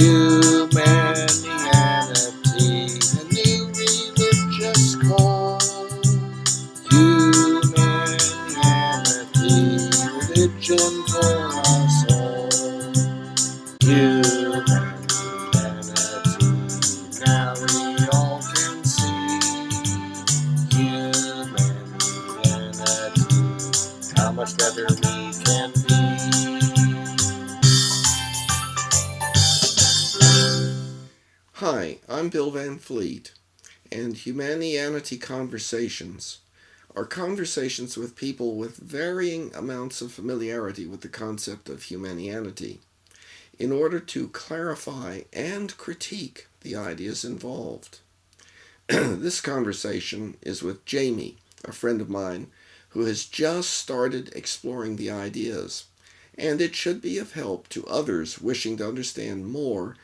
Humanianity, a new religious call. Humanianity, religion for us all. Humanity, now we all can see. Humanity, how much better we can be. Hi, I'm Bill Van Fleet, and Humanianity Conversations are conversations with people with varying amounts of familiarity with the concept of humanity in order to clarify and critique the ideas involved. This conversation is with Jaime, a friend of mine who has just started exploring the ideas, and it should be of help to others wishing to understand more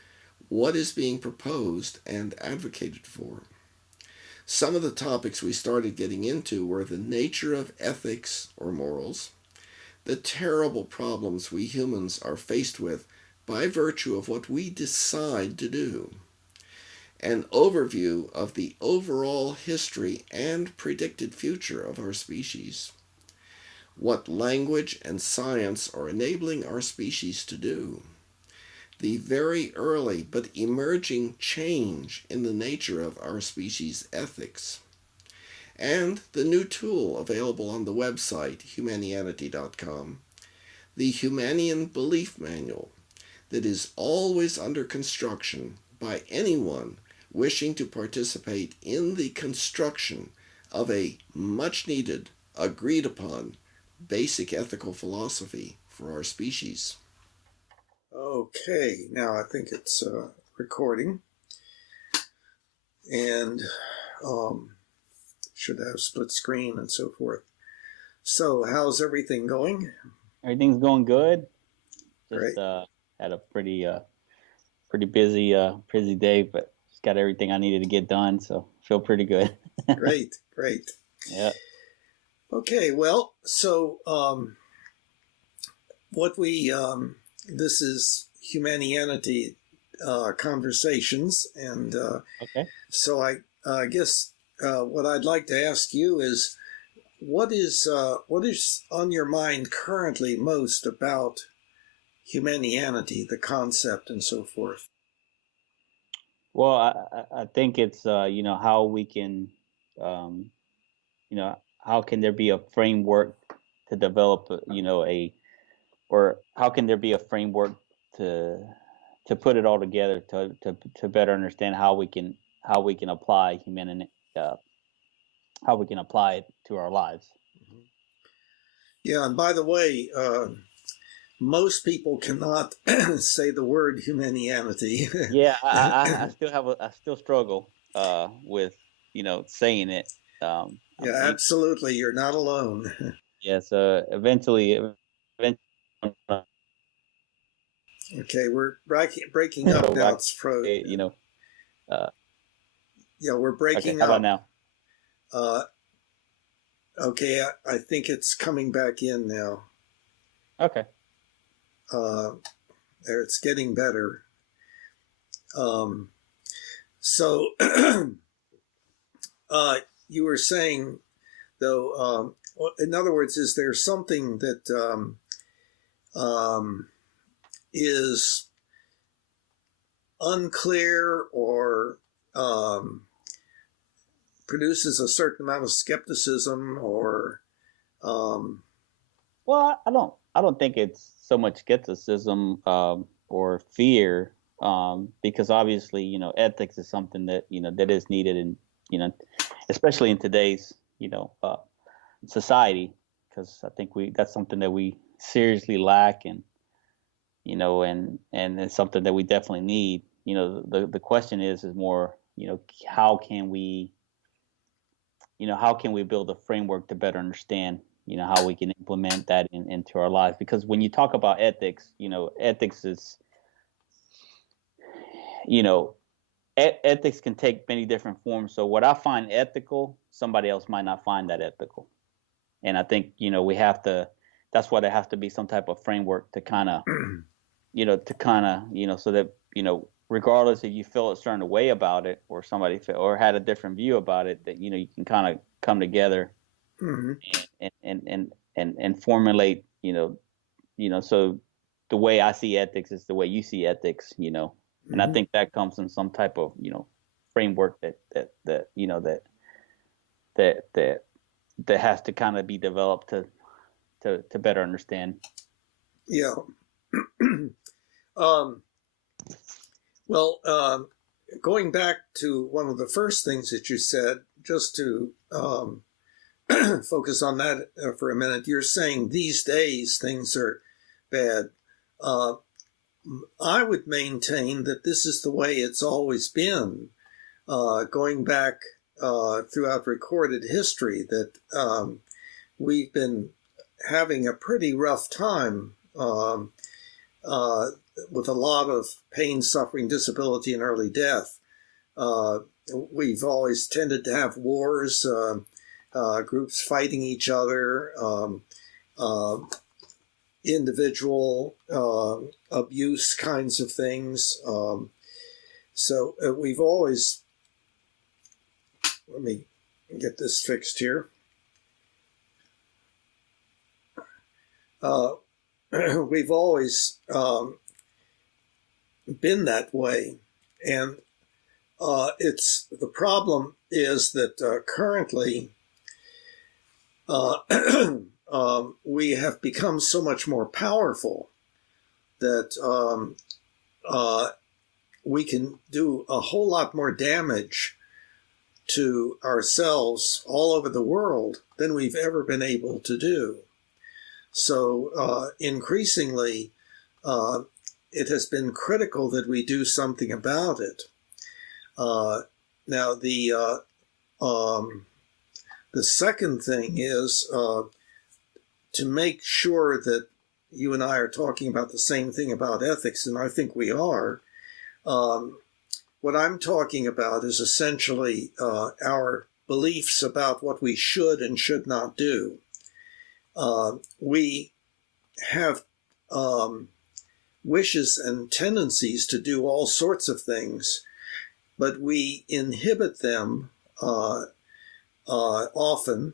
what is being proposed and advocated for. Some of the topics we started getting into were the nature of ethics or morals, the terrible problems we humans are faced with by virtue of what we decide to do, an overview of the overall history and predicted future of our species, what language and science are enabling our species to do, the very early but emerging change in the nature of our species' ethics, and the new tool available on the website humanianity.com, the Humanian Belief Manual, that is always under construction by anyone wishing to participate in the construction of a much needed, agreed upon, basic ethical philosophy for our species. Okay, now I think it's recording, and should have split screen and so forth. So, how's everything going? Everything's going good. Great. Just had a pretty busy day, but just got everything I needed to get done, so feel pretty good. Great. Yeah. Okay, well, so what we this is Humanianity Conversations, and Okay. so I guess what I'd like to ask you is what is on your mind currently most about Humanianity, the concept, and so forth. Well, I think it's how we can um, how can there be a framework to develop or how can there be a framework to put it all together to better understand how we can apply humanity, how we can apply it to our lives. Yeah, and by the way, most people cannot say the word humanity. Yeah, I still struggle with saying it. Yeah, I mean, absolutely. You're not alone. yeah, so eventually, Okay, we're breaking up now. It's you know. Uh, yeah, we're okay, breaking how about up. now? Uh, okay, I think it's coming back in now. Okay. There, it's getting better. Um, so, you were saying, though, in other words, is there something that is unclear or produces a certain amount of skepticism or Well, I don't think it's so much skepticism or fear because obviously ethics is something that that is needed in you know especially in today's society, because I think we that's something that we seriously lack, and and it's something that we definitely need. The question is more, how can we how can we build a framework to better understand how we can implement that into our lives? Because when you talk about ethics, ethics is you know ethics can take many different forms. So what I find ethical, somebody else might not find that ethical. And I think we have to. That's why there has to be some type of framework to kind of so that regardless if you feel a certain way about it, or somebody or had a different view about it, that you can kind of come together Mm-hmm. and formulate, so the way I see ethics is the way you see ethics, and I Mm-hmm. think that comes in some type of framework that has to kind of be developed to better understand. Yeah. um, well, going back to one of the first things that you said, just to focus on that for a minute, you're saying these days things are bad. I would maintain that this is the way it's always been, going back throughout recorded history, that we've been having a pretty rough time with a lot of pain, suffering, disability, and early death. We've always tended to have wars, groups fighting each other, individual abuse kinds of things. So we've always, let me get this fixed here. We've always been that way. And the problem is that currently we have become so much more powerful that we can do a whole lot more damage to ourselves all over the world than we've ever been able to do. So increasingly, it has been critical that we do something about it. Now, the second thing is to make sure that you and I are talking about the same thing about ethics, and I think we are. What I'm talking about is essentially our beliefs about what we should and should not do. We have wishes and tendencies to do all sorts of things, but we inhibit them often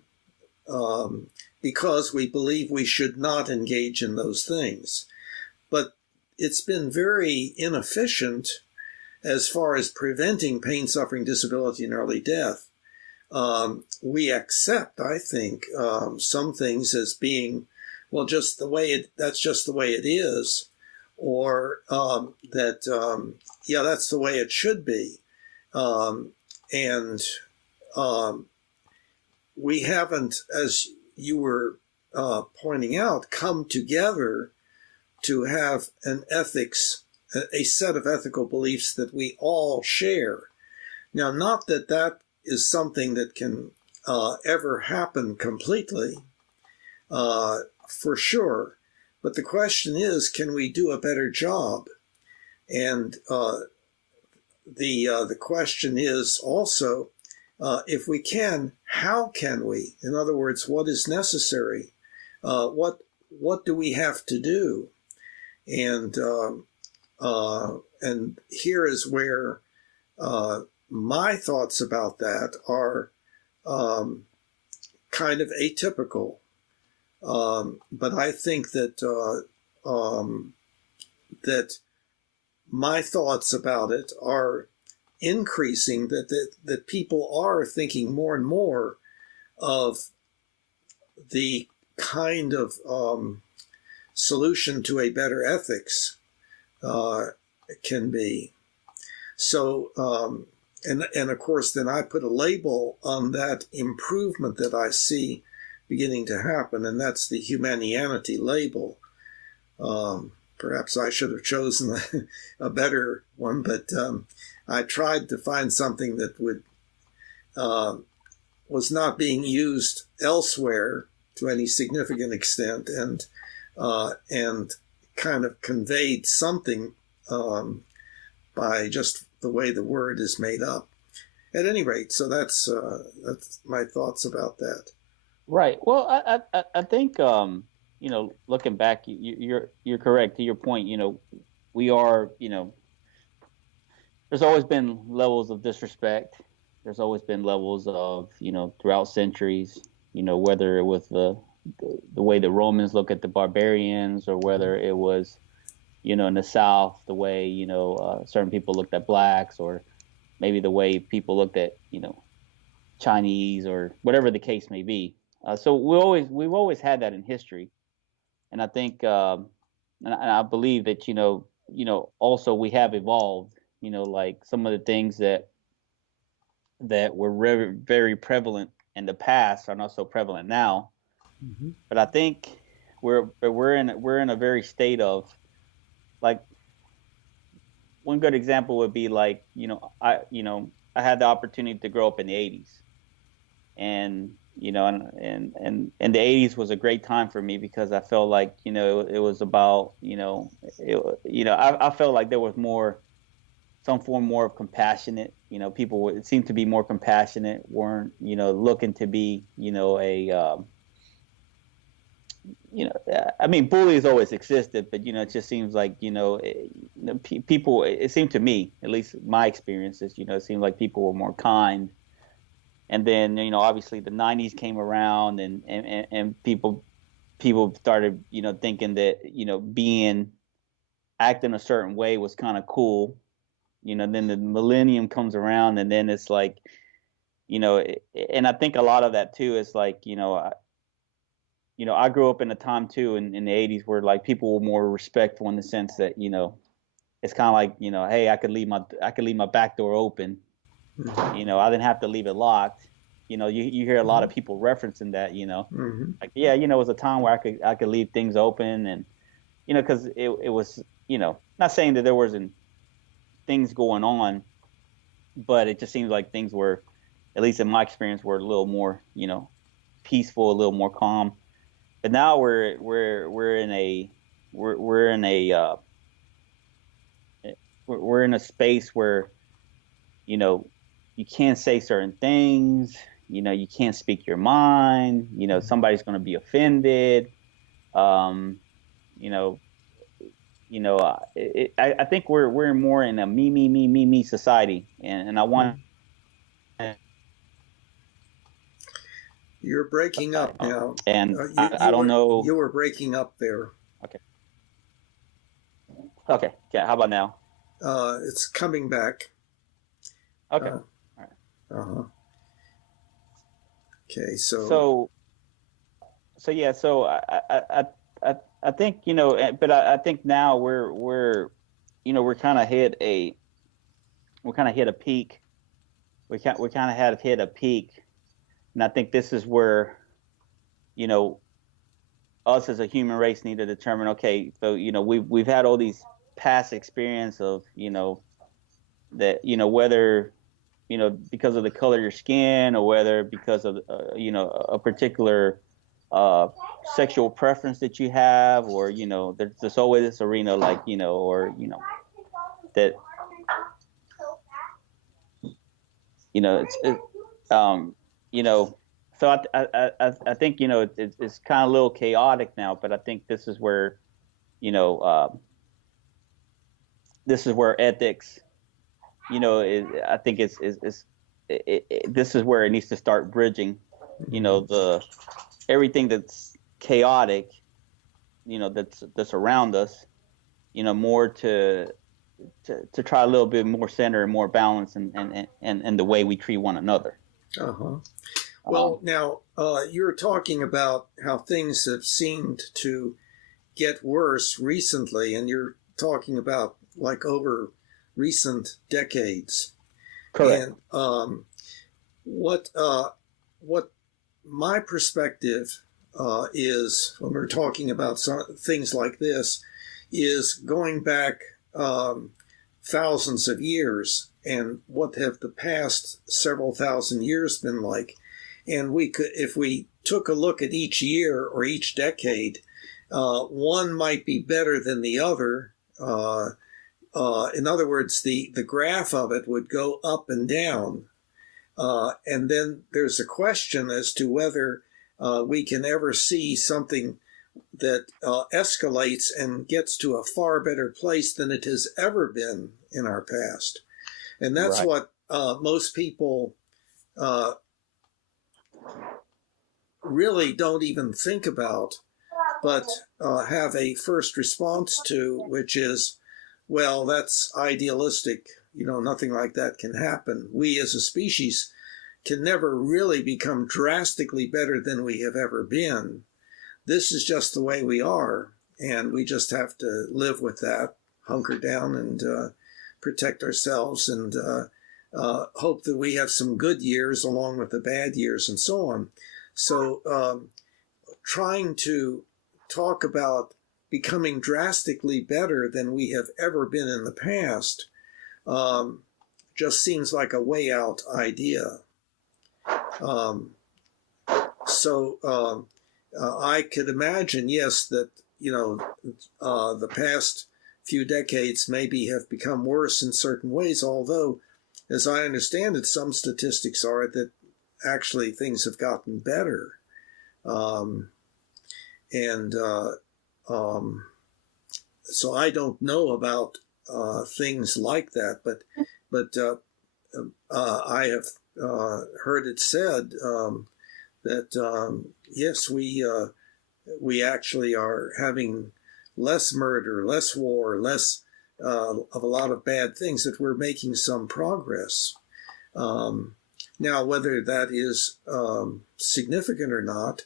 because we believe we should not engage in those things. But it's been very inefficient as far as preventing pain, suffering, disability, and early death. We accept, I think, some things as being, well, just the way that's just the way it is, or that that's the way it should be, and we haven't, as you were pointing out, come together to have an ethics, a set of ethical beliefs that we all share. Now, not that that is something that can ever happen completely, for sure. But the question is, can we do a better job? And the question is also, if we can, how can we? In other words, what is necessary? What do we have to do? And here is where my thoughts about that are kind of atypical. But I think that that my thoughts about it are increasing, that people are thinking more and more of the kind of solution to a better ethics can be. So, and of course, then I put a label on that improvement that I see beginning to happen, and that's the Humanianity label. Perhaps I should have chosen a better one, but I tried to find something that would was not being used elsewhere to any significant extent, and kind of conveyed something by just the way the word is made up. At any rate, so that's my thoughts about that. Right. Well, I think looking back, you're correct to your point. We are there's always been levels of disrespect. There's always been levels of, throughout centuries, whether it was the way the Romans look at the barbarians, or whether it was, in the South, the way, certain people looked at blacks, or maybe the way people looked at, Chinese, or whatever the case may be. So we've always had that in history. And I think, and I believe that, also we have evolved, like some of the things that were very, very prevalent in the past are not so prevalent now. Mm-hmm. But I think we're in a very state of, like, one good example would be, like, I had the opportunity to grow up in the 80s, and and the 80s was a great time for me, because I felt like, it was about, I felt like there was some form more of compassionate, people it seemed to be more compassionate, weren't, looking to be, I mean, bullies always existed, but, it just seems like, people, it seemed to me, at least my experiences, it seemed like people were more kind. And then, obviously the 90s came around, and people started, thinking that, acting a certain way was kind of cool. Then the millennium comes around, and then it's like, and I think a lot of that too is like, I grew up in a time too in the 80s where, like, people were more respectful, in the sense that, it's kind of like, hey, I could leave my back door open. Mm-hmm. I didn't have to leave it locked. You hear a lot of people referencing that, Mm-hmm. like, yeah, it was a time where I could leave things open, and, because it was, not saying that there wasn't things going on, but it just seems like things were, at least in my experience, were a little more, peaceful, a little more calm. But now we're in a space where, you can't say certain things, you can't speak your mind, somebody's going to be offended. I think we're more in a me society, and I want. You're breaking up now. And I don't know. You were breaking up there. Okay. Yeah. How about now? It's coming back. Okay. All right. Uh-huh. Okay. So yeah. So I think, but I think now we're kind of hit a peak. We kind of have hit a peak, and I think this is where, us as a human race need to determine. Okay, so we've had all these past experience of, that, whether, because of the color of your skin, or whether because of a particular sexual preference that you have, or there's always this arena, like, or that so I think, it's kind of a little chaotic now, but I think this is where, ethics, I think this is where it needs to start bridging, everything that's chaotic, that's around us, more to try a little bit more center and more balance, and the way we treat one another. Uh-huh. Well, now, you're talking about how things have seemed to get worse recently, and you're talking about, like, over recent decades. Correct. And what my perspective is, when we're talking about things like this, is going back thousands of years, and what have the past several thousand years been like. And we could, if we took a look at each year or each decade, one might be better than the other. In other words, the graph of it would go up and down. And then there's a question as to whether we can ever see something that escalates and gets to a far better place than it has ever been in our past. And that's Right. what most people really don't even think about, but have a first response to, which is, well, that's idealistic. Nothing like that can happen. We as a species can never really become drastically better than we have ever been. This is just the way we are, and we just have to live with that, hunker down and protect ourselves, and hope that we have some good years along with the bad years and so on. So trying to talk about becoming drastically better than we have ever been in the past just seems like a way out idea. I could imagine, yes, that the past few decades maybe have become worse in certain ways, although, as I understand it, some statistics are that actually things have gotten better. So I don't know about things like that, but I have heard it said that yes, we actually are having less murder, less war, less of a lot of bad things, that we're making some progress. Now, whether that is significant or not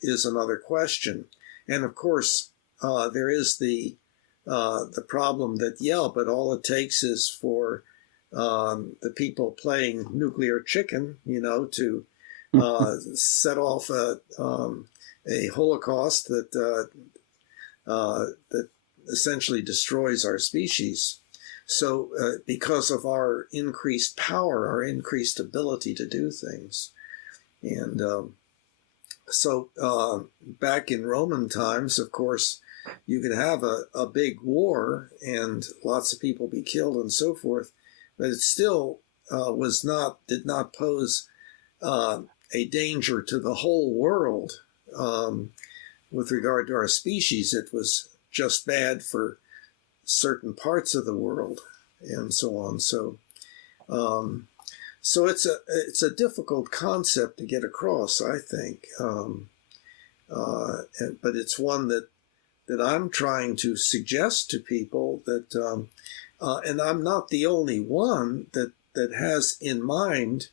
is another question. And of course, there is the problem that, but all it takes is for the people playing nuclear chicken, to set off a Holocaust that essentially destroys our species. So because of our increased power, our increased ability to do things. And so back in Roman times, of course, you could have a big war and lots of people be killed and so forth, but it still did not pose a danger to the whole world with regard to our species. It was just bad for certain parts of the world and so on. So it's a difficult concept to get across, I think, but it's one that I'm trying to suggest to people that, and I'm not the only one that has in mind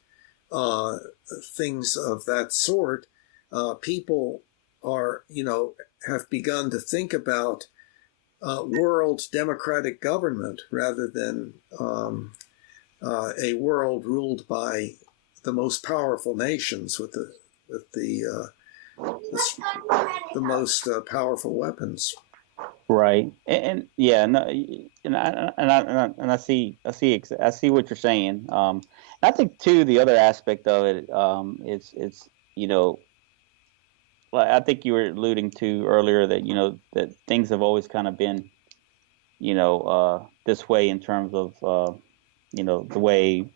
things of that sort. People are, have begun to think about world democratic government rather than a world ruled by the most powerful nations with the most powerful weapons. Right. And yeah, no, and I see what you're saying. I think too the other aspect of it, it's like I think you were alluding to earlier that that things have always kind of been this way in terms of the way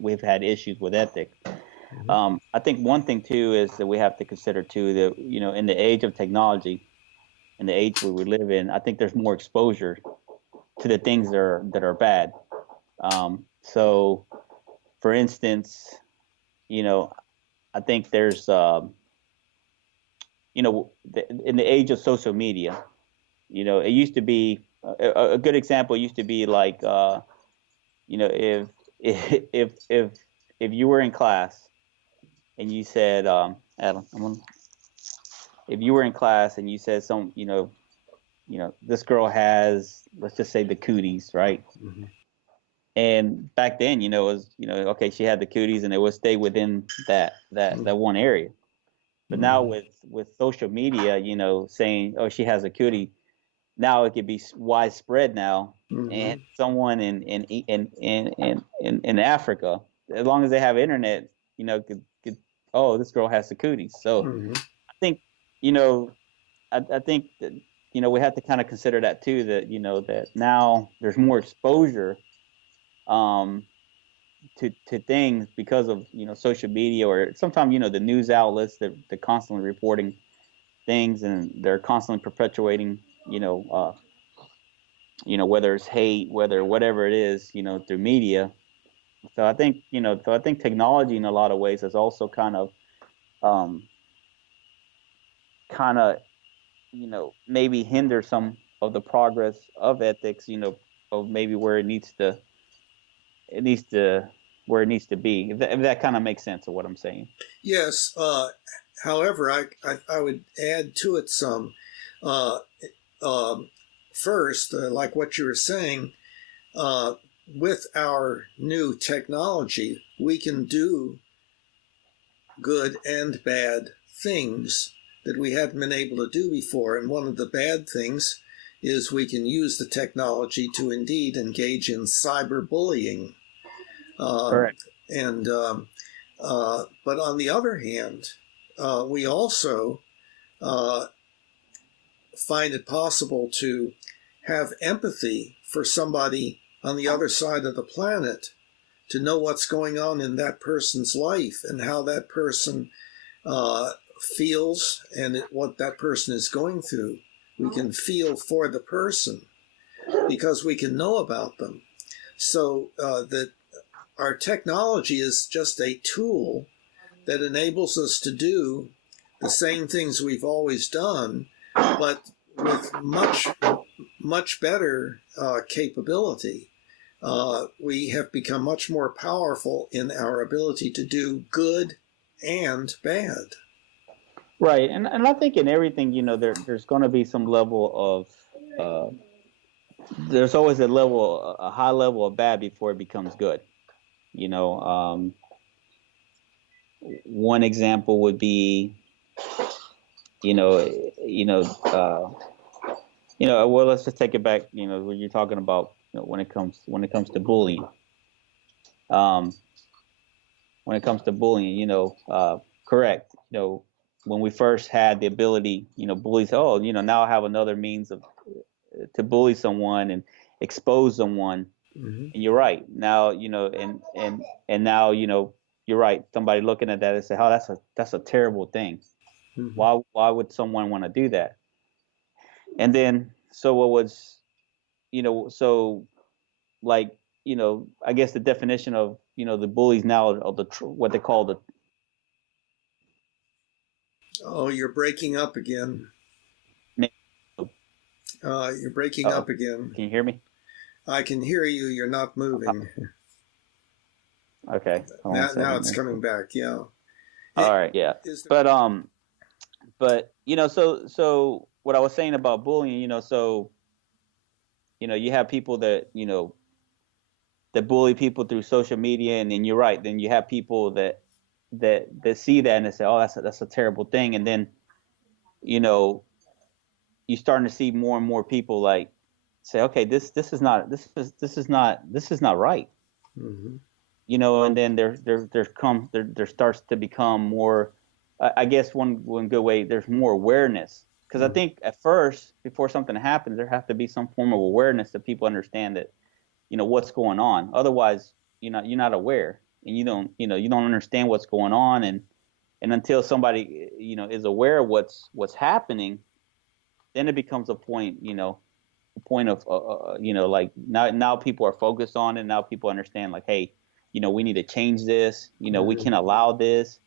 we've had issues with ethics. Mm-hmm. I think one thing too is that we have to consider too that in the age of technology, in the age where we live in, I think there's more exposure to the things that are bad. So, for instance, I think there's in the age of social media, it used to be a good example. Used to be like if if you were in class and you said, Adam, if you were in class and you said this girl has, let's just say, the cooties, right? Mm-hmm. And back then, it was, okay, she had the cooties and it would stay within that one area. But now with social media, saying, oh, she has a cootie, now it could be widespread now. Mm-hmm. And someone in Africa, as long as they have internet, could oh, this girl has the cooties. So Mm-hmm. I think, I think that, we have to kind of consider that too, that, that now there's more exposure to things because of, social media, or sometimes, the news outlets that they're constantly reporting things and they're constantly perpetuating, whether it's hate, whether whatever it is, through media. So I think, technology in a lot of ways has also um, kind of, maybe hinder some of the progress of ethics, of maybe it needs to, where it needs to be. If that kind of makes sense of what I'm saying. Yes. However, I would add to it some. Uh, First, like what you were saying, with our new technology, we can do good and bad things that we hadn't been able to do before. And one of the bad things is we can use the technology to indeed engage in cyberbullying. Correct. But on the other hand, we also find it possible to have empathy for somebody on the other side of the planet, to know what's going on in that person's life and how that person feels and what that person is going through. We can feel for the person because we can know about them. So that our technology is just a tool that enables us to do the same things we've always done, but with much better capability. We have become much more powerful in our ability to do good and bad. Right, and I think in everything, there's going to be some level of there's always a high level of bad before it becomes good. You know, one example would be, you know, you know, well, let's just take it back. When you're talking about, when it comes to bullying. Um, when it comes to bullying, correct. When we first had the ability, bullies, oh, now I have another means of to bully someone and expose someone. Mm-hmm. And you're right. Now, and now, you're right. Somebody looking at that and say, "Oh, that's a terrible thing. Mm-hmm. Why would someone want to do that?" And then, so what was, so like, I guess the definition of, the bullies now, of what they call the. Oh, you're breaking up again. You're breaking Uh-oh. up again. Can you hear me? I can hear you. You're not moving. Okay. Now it's coming back. Yeah. All right. Yeah. But so what I was saying about bullying, so you have people that that bully people through social media, and then you're right. Then you have people that see that and they say, "Oh, that's a terrible thing," and then you're starting to see more and more people like say, "Okay, this is not right." Mm-hmm. And then there starts to become more. I guess one good way, there's more awareness, because I think at first, before something happens, there has to be some form of awareness that people understand that what's going on. Otherwise, you're not aware, and you don't understand what's going on, and until somebody is aware of what's happening, then it becomes a point of like now people are focused on it. Now people understand, like, hey, we need to change this. We can allow this,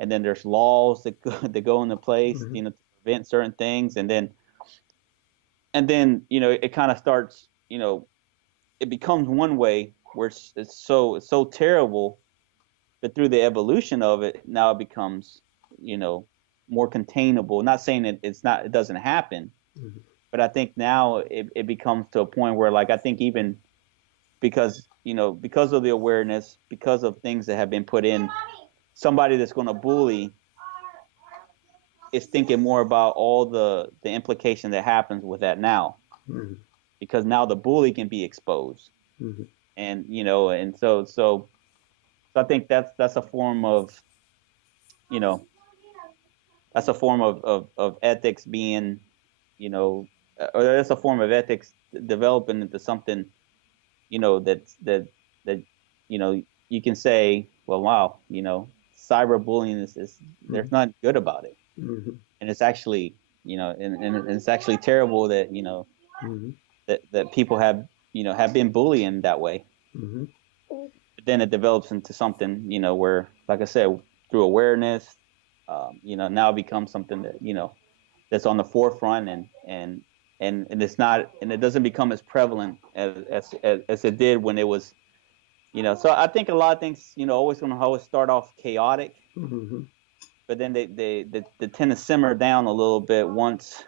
and then there's laws that go into place, to prevent certain things, and then it kind of starts, it becomes one way where it's so terrible, but through the evolution of it, now it becomes more containable. Not saying it doesn't happen, but I think now it becomes to a point where, like, I think even because of the awareness, because of things that have been put in, somebody that's going to bully is thinking more about all the implication that happens with that now, because now the bully can be exposed, and and so I think that's a form of ethics being, or that's a form of ethics developing into something, that you can say, well, wow, cyberbullying is there's nothing good about it, and it's actually, and it's actually terrible that that people have been bullying that way. Mm-hmm. But then it develops into something, where, like I said, through awareness, now it becomes something that that's on the forefront, and it's not, and it doesn't become as prevalent as it did when it was. So I think a lot of things, always going to always start off chaotic, Mm-hmm. but then they tend to simmer down a little bit once,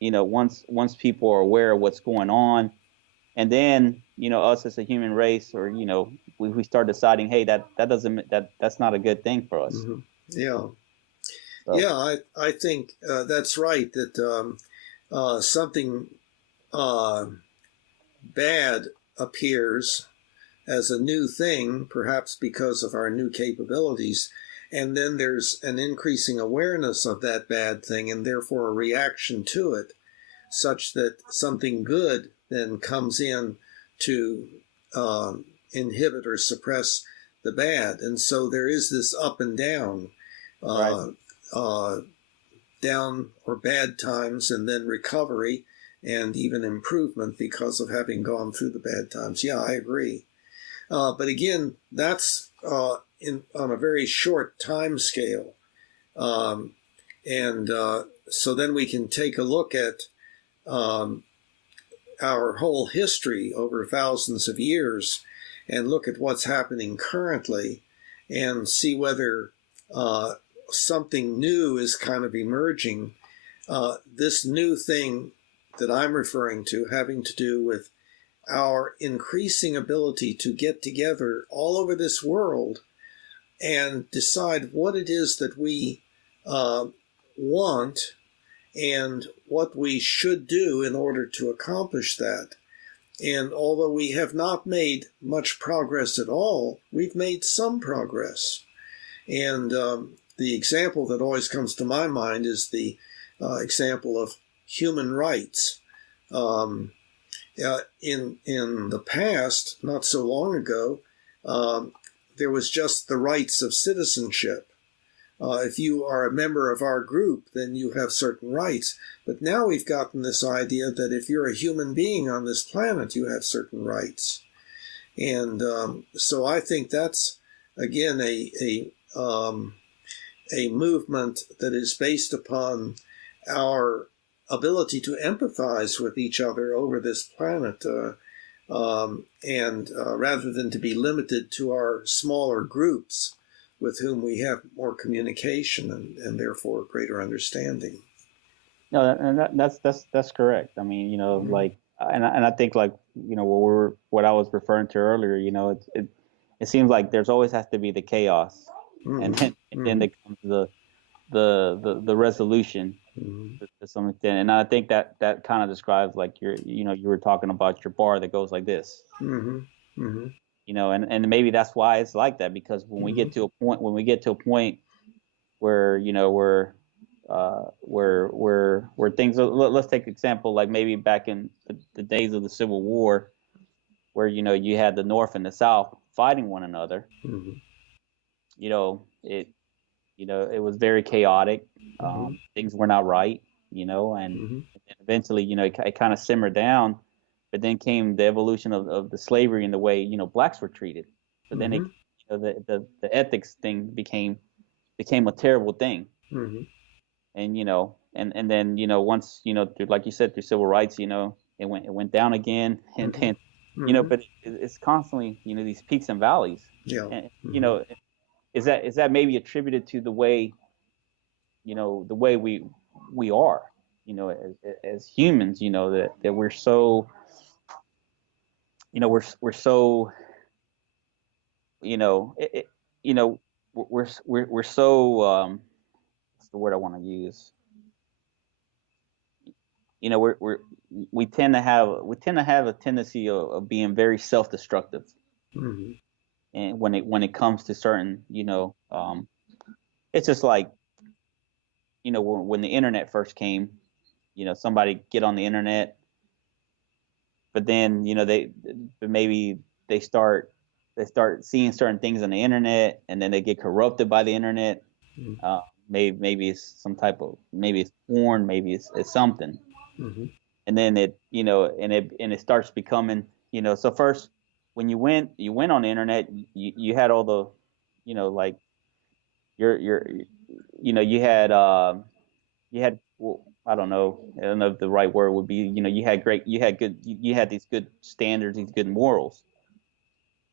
once people are aware of what's going on, and then us as a human race, or we start deciding, hey, that doesn't that's not a good thing for us. Mm-hmm. Yeah. So. Yeah, I think that's right, that something bad appears as a new thing, perhaps because of our new capabilities, and then there's an increasing awareness of that bad thing, and therefore a reaction to it, such that something good then comes in to inhibit or suppress the bad. And so there is this up and down, Right. Down or bad times, and then recovery and even improvement because of having gone through the bad times. Yeah, I agree. But again, that's on a very short time scale. And so then we can take a look at our whole history over thousands of years and look at what's happening currently and see whether something new is kind of emerging. This new thing that I'm referring to, having to do with our increasing ability to get together all over this world and decide what it is that we want and what we should do in order to accomplish that. And although we have not made much progress at all, we've made some progress. And the example that always comes to my mind is the example of human rights. In the past, not so long ago, there was just the rights of citizenship. If you are a member of our group, then you have certain rights. But now we've gotten this idea that if you're a human being on this planet, you have certain rights. And so I think that's, again, a movement that is based upon our ability to empathize with each other over this planet, and rather than to be limited to our smaller groups with whom we have more communication and therefore greater understanding. No, and that's correct. I mean, Mm-hmm. like, and I think, like, what I was referring to earlier. It seems like there's always has to be the chaos, Mm-hmm. and then there comes the resolution Mm-hmm. to some extent. And I think that kind of describes, like, you were talking about your bar that goes like this. Mm-hmm. Mm-hmm. And maybe that's why it's like that, because when we get to a point where where things are, let's take an example, like maybe back in the days of the Civil War, where you had the North and the South fighting one another. Mm-hmm. It it was very chaotic. Mm-hmm. Things were not right, and Mm-hmm. eventually, it kind of simmered down. But then came the evolution of the slavery and the way blacks were treated. So then the ethics thing became a terrible thing. Mm-hmm. And and then once through, like you said, through civil rights, it went down again, and then Mm-hmm. but it's constantly these peaks and valleys. Yeah. And Mm-hmm. is that maybe attributed to the way we are, as humans, that we're so we're so it, we're so what's the word I want to use? We tend to have a tendency of being very self-destructive. Mm-hmm. And when it comes to certain, it's just like, when the internet first came, somebody get on the internet, but then maybe they start seeing certain things on the internet, and then they get corrupted by the internet. Mm-hmm. Maybe it's some type of, maybe it's porn, maybe it's something. Mm-hmm. and then it, and it starts becoming, so first when you went on the internet, you had all the, like your you had, well, I don't know if the right word would be, you had these good standards, these good morals,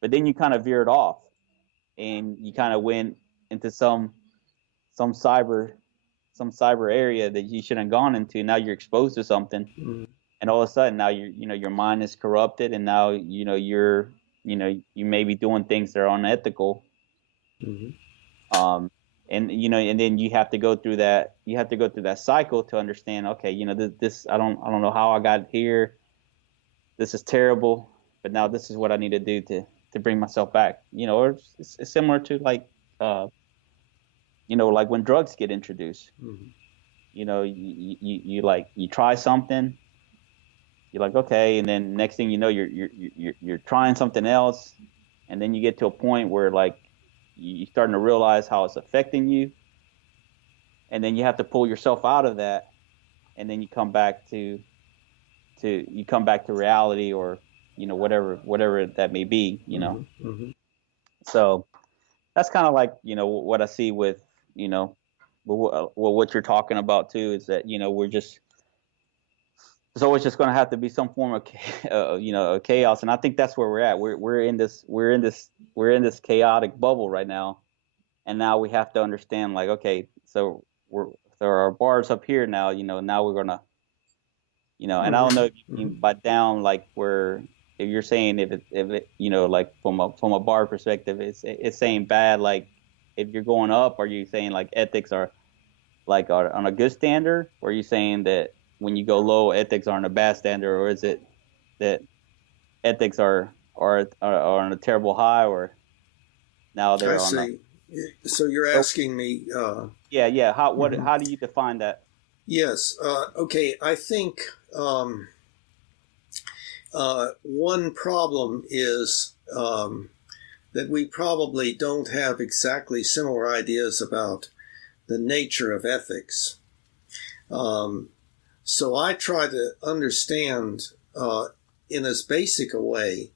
but then you kind of veered off and you kind of went into some cyber some cyber area that you shouldn't have gone into. Now you're exposed to something, Mm-hmm. and all of a sudden now your mind is corrupted, and now you may be doing things that are unethical. Mm-hmm. um and then you have to go through that cycle to understand, okay, this, I don't know how I got here. This is terrible, but now this is what I need to do to bring myself back. Or it's similar to like, like when drugs get introduced. Mm-hmm. You try something, you're like, okay, and then next thing you know, you're trying something else, and then you get to a point where, like, you're starting to realize how it's affecting you, and then you have to pull yourself out of that, and then you come back to reality, or whatever that may be. Mm-hmm. Mm-hmm. So that's kind of like, what I see with, what you're talking about too, is that, we're just, there's always just going to have to be some form of chaos, and I think that's where we're at. We're in this chaotic bubble right now, and now we have to understand, like, okay, so there are bars up here now. Now we're gonna, and I don't know if you Mm-hmm. mean by down, like, where, if you're saying, if it, like, from a bar perspective, it's saying bad, like, if you're going up, are you saying like ethics are, like, are on a good standard, or are you saying that when you go low, ethics are on a bad standard, or is it that ethics are on a terrible high, or now I they're on a, see. So you're so, asking me. yeah, Mhm. how do you define that? Yes. Okay. I think one problem is that we probably don't have exactly similar ideas about the nature of ethics. So I try to understand in as basic a way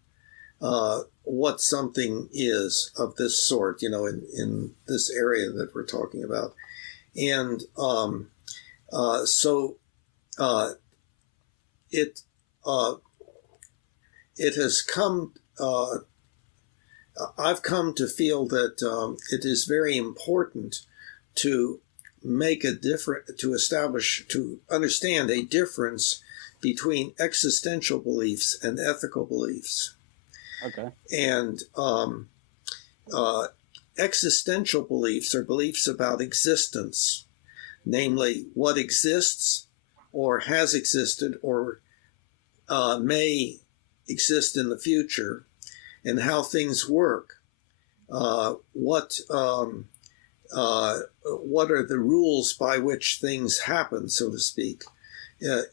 what something is of this sort, in this area that we're talking about. And so it it has come. I've come to feel that it is very important to to understand a difference between existential beliefs and ethical beliefs. Okay. And existential beliefs are beliefs about existence, namely what exists or has existed or may exist in the future, and how things work. What are the rules by which things happen, so to speak?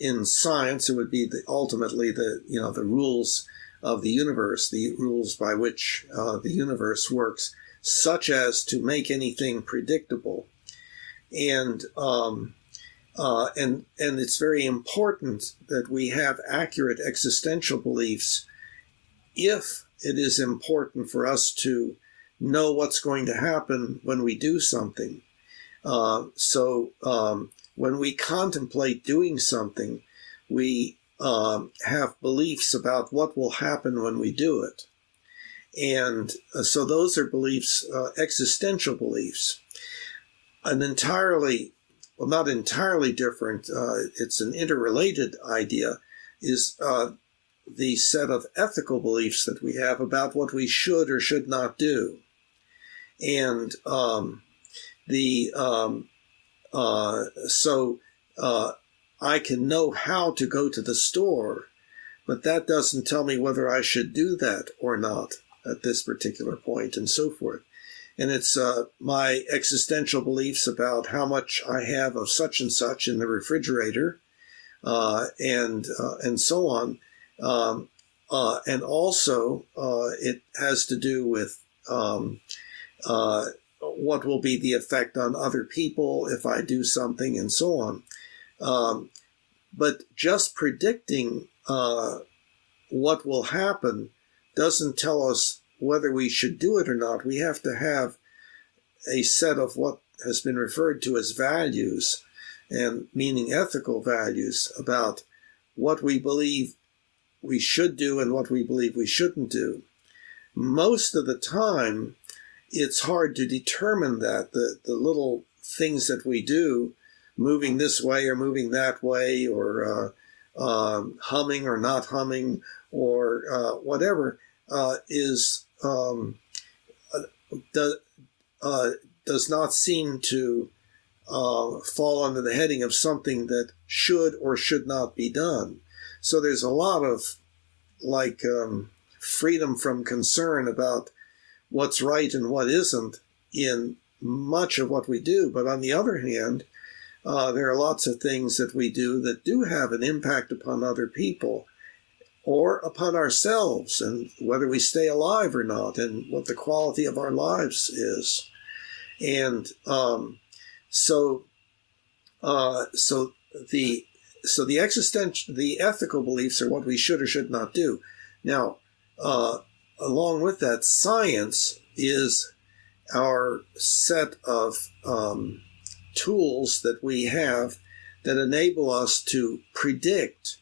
In science, it would be ultimately the rules of the universe, the rules by which the universe works, such as to make anything predictable. And it's very important that we have accurate existential beliefs if it is important for us to know what's going to happen when we do something. So when we contemplate doing something, we have beliefs about what will happen when we do it. And so those are beliefs, existential beliefs. An entirely, well, not entirely different, it's an interrelated idea, is the set of ethical beliefs that we have about what we should or should not do. And so I can know how to go to the store, but that doesn't tell me whether I should do that or not at this particular point, and so forth. And it's my existential beliefs about how much I have of such and such in the refrigerator, and so on. And also, it has to do with what will be the effect on other people if I do something, and so on. But just predicting what will happen doesn't tell us whether we should do it or not. We have to have a set of what has been referred to as values, and meaning ethical values, about what we believe we should do and what we believe we shouldn't do. Most of the time, it's hard to determine that. The little things that we do, moving this way or moving that way, or humming or not humming, or whatever, does not seem to fall under the heading of something that should or should not be done. So there's a lot of freedom from concern about what's right and what isn't in much of what we do. But on the other hand, there are lots of things that we do that do have an impact upon other people or upon ourselves, and whether we stay alive or not, and what the quality of our lives is. And so the ethical beliefs are what we should or should not do. Now, along with that, science is our set of tools that we have that enable us to predict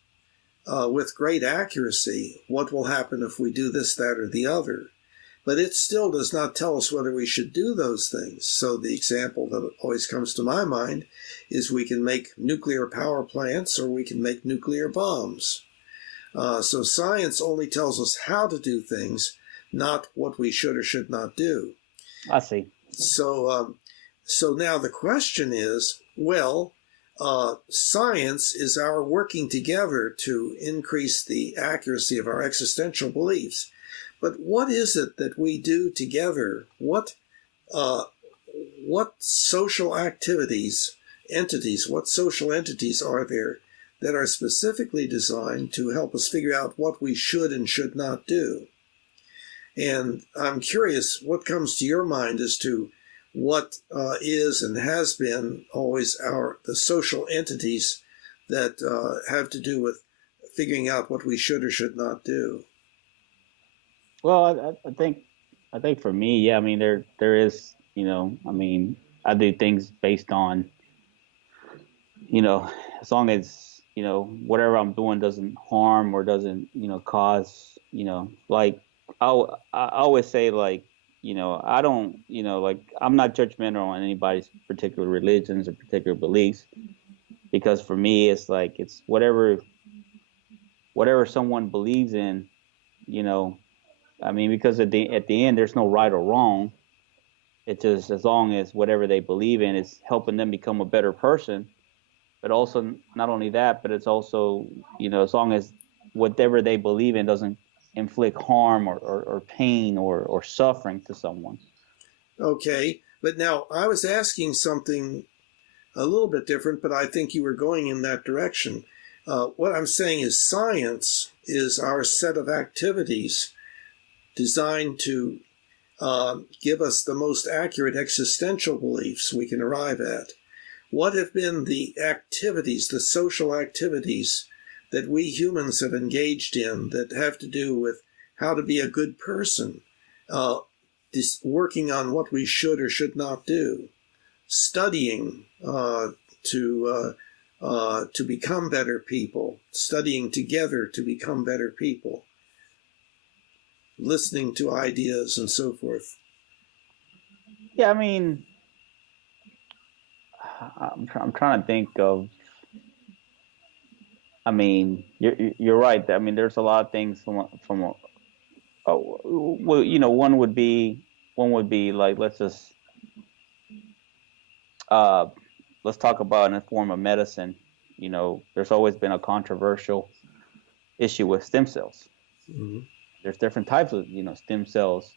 with great accuracy what will happen if we do this, that, or the other. But it still does not tell us whether we should do those things. So the example that always comes to my mind is we can make nuclear power plants or we can make nuclear bombs. So science only tells us how to do things, not what we should or should not do. I see. So now the question is, science is our working together to increase the accuracy of our existential beliefs. But what is it that we do together? What social entities are there that are specifically designed to help us figure out what we should and should not do? And I'm curious what comes to your mind as to what is and has been always the social entities that have to do with figuring out what we should or should not do. Well, I think for me, yeah, I mean, there is, I mean, I do things based on, as long as, whatever I'm doing doesn't harm or doesn't, cause, like I always say, like, I don't, like, I'm not judgmental on anybody's particular religions or particular beliefs, because for me, it's like, it's whatever someone believes in, I mean, because at the end, there's no right or wrong. It's just as long as whatever they believe in is helping them become a better person. But also, not only that, but it's also, as long as whatever they believe in doesn't inflict harm or pain or suffering to someone. Okay, but now I was asking something a little bit different, but I think you were going in that direction. What I'm saying is science is our set of activities designed to give us the most accurate existential beliefs we can arrive at. What have been the activities, the social activities that we humans have engaged in that have to do with how to be a good person, working on what we should or should not do, studying to become better people, studying together to become better people, listening to ideas and so forth? Yeah, I mean, I'm trying to think of. I mean, you're right. I mean, there's a lot of things from one would be like, let's talk about in a form of medicine. There's always been a controversial issue with stem cells. Mm-hmm. There's different types of stem cells.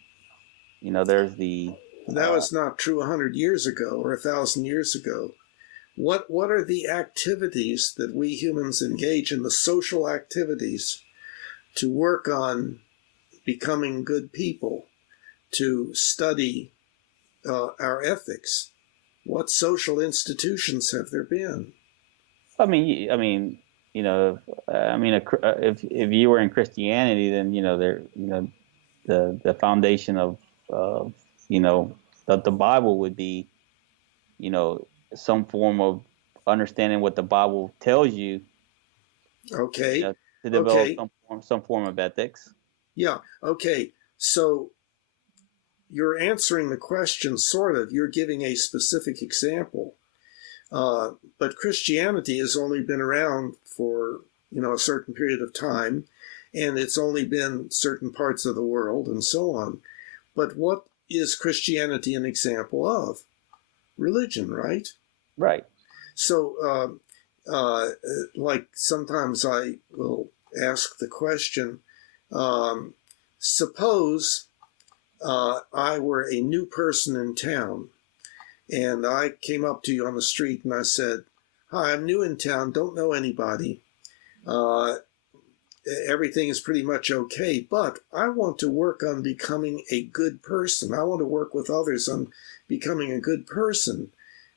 There's the that was not true 100 years ago or 1,000 years ago. What are the activities that we humans engage in, the social activities to work on becoming good people, to study our ethics? What social institutions have there been? I mean, I mean, if you were in Christianity, then the foundation of the Bible would be some form of understanding what the Bible tells you, Okay. to develop Okay. some form of ethics. Yeah. Okay. So you're answering the question, sort of. You're giving a specific example. But Christianity has only been around for, a certain period of time, and it's only been certain parts of the world and so on. But what is Christianity an example of? Religion, right? Right. So, like sometimes I will ask the question, suppose I were a new person in town, and I came up to you on the street and I said, "Hi, I'm new in town, don't know anybody. Uh, Everything is pretty much okay, but I want to work on becoming a good person. I want to work with others on becoming a good person.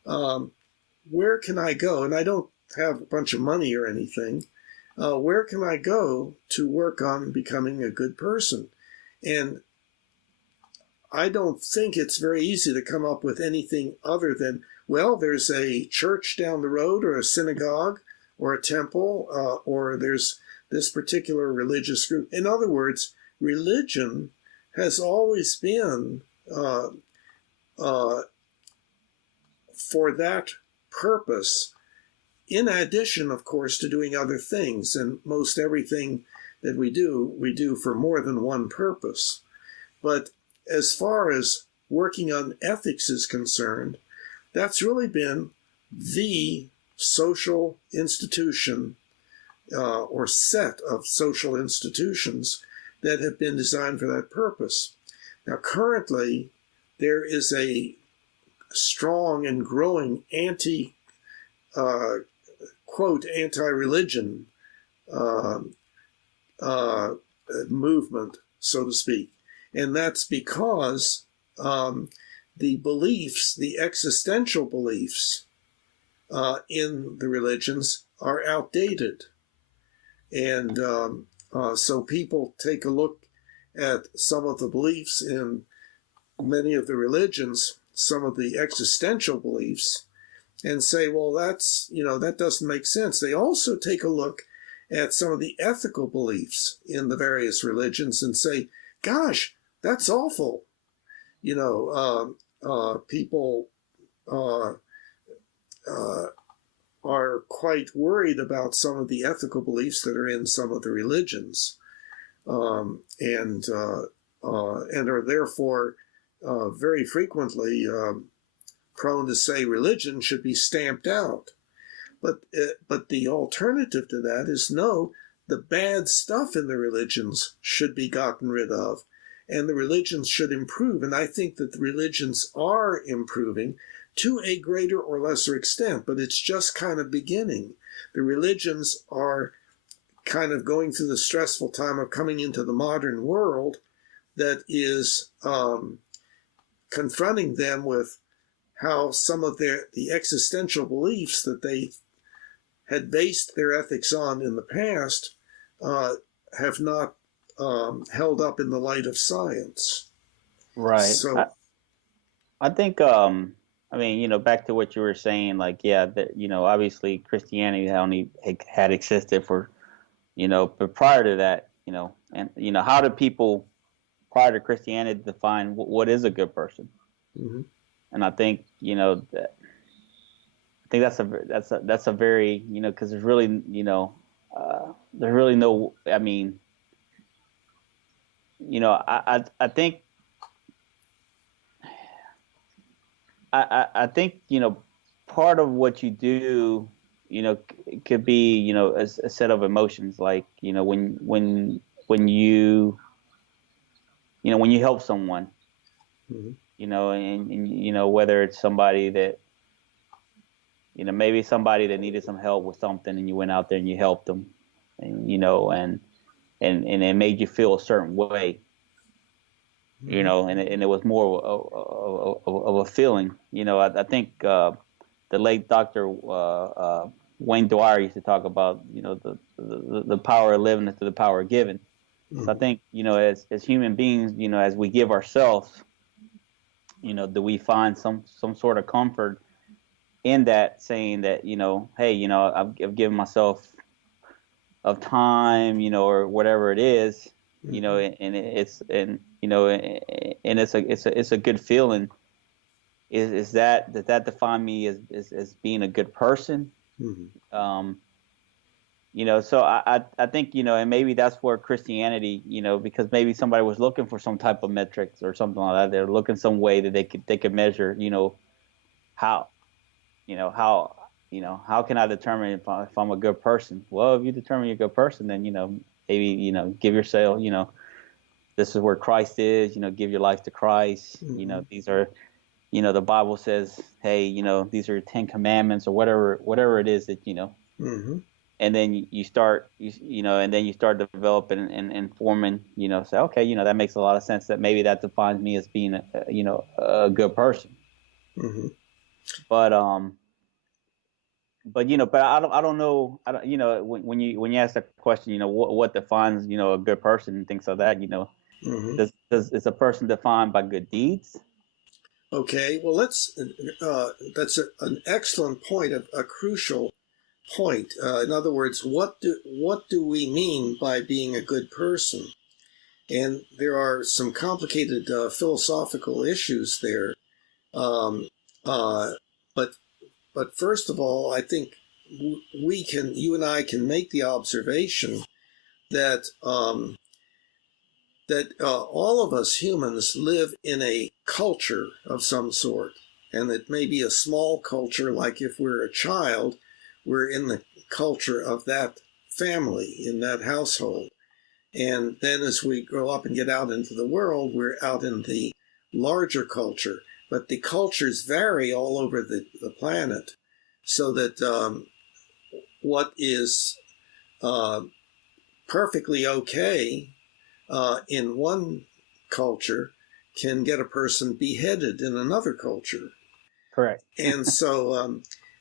Where can I go?" And I don't have a bunch of money or anything. Where can I go to work on becoming a good person? And I don't think it's very easy to come up with anything other than, well, there's a church down the road, or a synagogue, or a temple, or there's this particular religious group. In other words, religion has always been for that purpose, in addition, of course, to doing other things. And most everything that we do for more than one purpose. But as far as working on ethics is concerned, that's really been the social institution or set of social institutions that have been designed for that purpose. Now, currently, there is a strong and growing quote, anti-religion movement, so to speak. And that's because the beliefs, the existential beliefs in the religions are outdated. And so people take a look at some of the beliefs in many of the religions, some of the existential beliefs, and say, well, that doesn't make sense. They also take a look at some of the ethical beliefs in the various religions and say, gosh, that's awful. People are quite worried about some of the ethical beliefs that are in some of the religions, and are therefore very frequently prone to say religion should be stamped out. But the alternative to that is, no, the bad stuff in the religions should be gotten rid of, and the religions should improve. And I think that the religions are improving to a greater or lesser extent, but it's just kind of beginning. The religions are kind of going through the stressful time of coming into the modern world that is confronting them with how some of the existential beliefs that they had based their ethics on in the past have not held up in the light of science. Right. So I think back to what you were saying, like, yeah, that, obviously Christianity only had existed for, but prior to that, and how do people prior to Christianity define what is a good person? mm-hmm. And I think, that's a very, because there's really, there's really no, I think I think part of what you do could be a set of emotions, like when you help someone, Mm-hmm. and whether it's somebody that maybe somebody that needed some help with something, and you went out there and you helped them, and and it made you feel a certain way. And it was more of a feeling. I think the late Dr. Wayne Dwyer used to talk about, the power of living to the power of giving. Mm-hmm. So I think, as human beings, as we give ourselves, do we find some sort of comfort in that, saying that, hey, I've given myself of time, or whatever it is, and it's a good feeling. Is that define me as being a good person? Mm-hmm. So I think, and maybe that's where Christianity, because maybe somebody was looking for some type of metrics or something like that. They're looking some way that they could measure, how, how can I determine if I'm a good person? Well, if you determine you're a good person, then, maybe, give yourself, this is where Christ is, give your life to Christ. Mm-hmm. These are, the Bible says, hey, these are 10 commandments or whatever it is that, Mm-hmm. and then you start, and then you start developing and forming, say, okay, that makes a lot of sense, that maybe that defines me as being a good person. Mm-hmm. But but I don't know, when you ask that question, what defines, a good person and things like that, Mm-hmm. is a person defined by good deeds? Okay, well, that's an excellent point, a crucial point. In other words, what do we mean by being a good person? And there are some complicated philosophical issues there. Um, uh, but first of all, I think you and I can make the observation that all of us humans live in a culture of some sort, and it may be a small culture, like if we're a child, we're in the culture of that family, in that household. And then as we grow up and get out into the world, we're out in the larger culture. But the cultures vary all over the planet, so that what is perfectly okay in one culture can get a person beheaded in another culture. Correct. And so,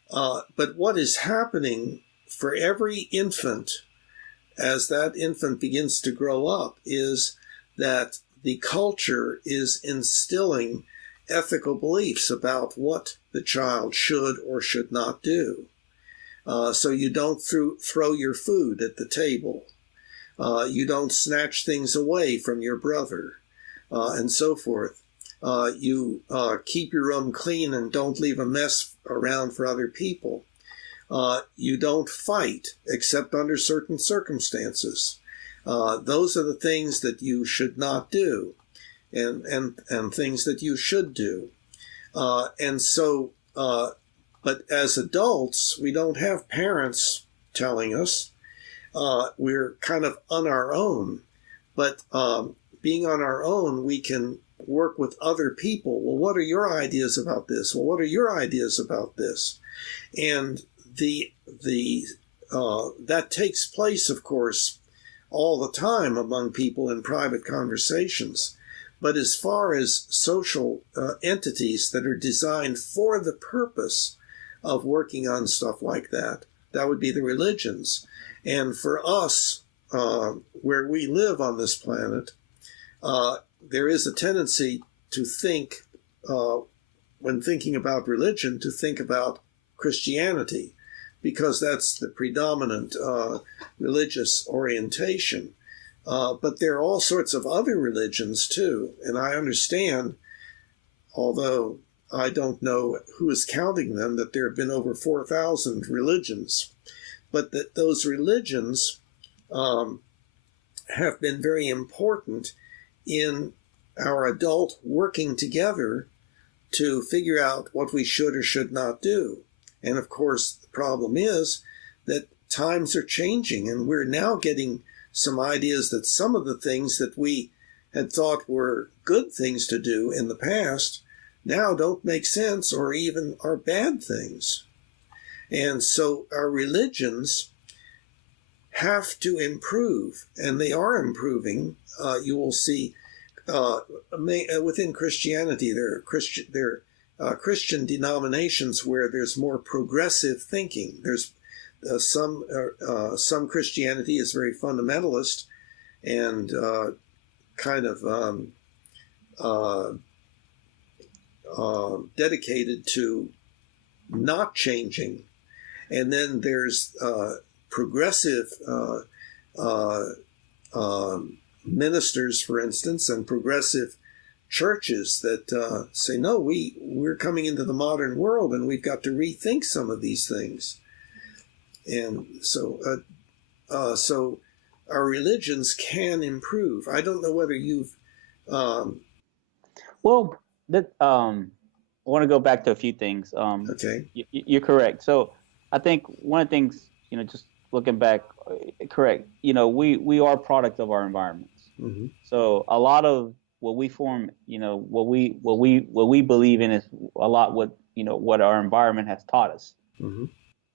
but what is happening for every infant as that infant begins to grow up is that the culture is instilling ethical beliefs about what the child should or should not do. So you don't throw your food at the table. You don't snatch things away from your brother, and so forth. You keep your room clean and don't leave a mess around for other people. You don't fight except under certain circumstances. Those are the things that you should not do, and things that you should do. And so, but as adults, we don't have parents telling us. We're kind of on our own. But being on our own, we can work with other people. Well, what are your ideas about this? Well, what are your ideas about this? And that takes place, of course, all the time among people in private conversations. But as far as social entities that are designed for the purpose of working on stuff like that, that would be the religions. And for us, where we live on this planet, there is a tendency to think, when thinking about religion, to think about Christianity, because that's the predominant religious orientation. But there are all sorts of other religions too, and I understand, although I don't know who is counting them, that there have been over 4,000 religions, but that those religions have been very important in our adult working together to figure out what we should or should not do. And of course, the problem is that times are changing, and we're now getting some ideas that some of the things that we had thought were good things to do in the past now don't make sense or even are bad things. And so our religions have to improve, and they are improving. You will see within Christianity, there are Christian denominations where there's more progressive thinking. Some Christianity is very fundamentalist and kind of dedicated to not changing. And then there's progressive ministers, for instance, and progressive churches that say, no, we're coming into the modern world and we've got to rethink some of these things. And so our religions can improve. I don't know whether you've... Well, that I want to go back to a few things. Okay. You're correct. So I think one of the things, just looking back, correct. We are product of our environments. Mm-hmm. So a lot of what we form, what we believe in is a lot what our environment has taught us. Mm-hmm.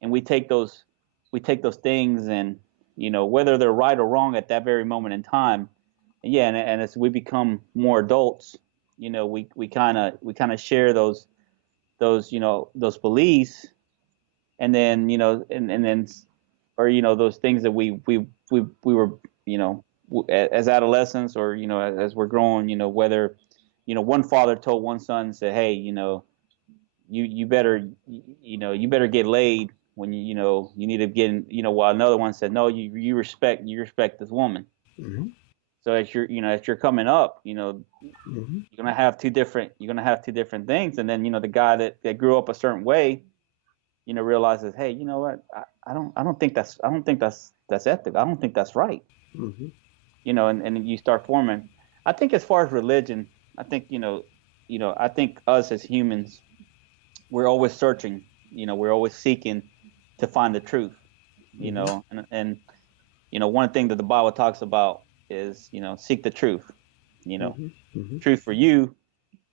And we take those things and whether they're right or wrong at that very moment in time. And as we become more adults, we kind of share those beliefs, and then and then or those things that we were as adolescents, or as we're growing, whether one father told one son, said, hey, you better get laid when you need to get in, while another one said, no, you respect this woman. Mm-hmm. So as you're coming up, Mm-hmm. you're gonna have two different things, and then the guy that grew up a certain way, realizes, hey, you know what, I don't think that's ethical. I don't think that's right. Mm-hmm. And you start forming. I think as far as religion, I think I think us as humans, we're always searching. We're always seeking to find the truth. Mm-hmm. And one thing that the Bible talks about is seek the truth. Mm-hmm. Mm-hmm. Truth for you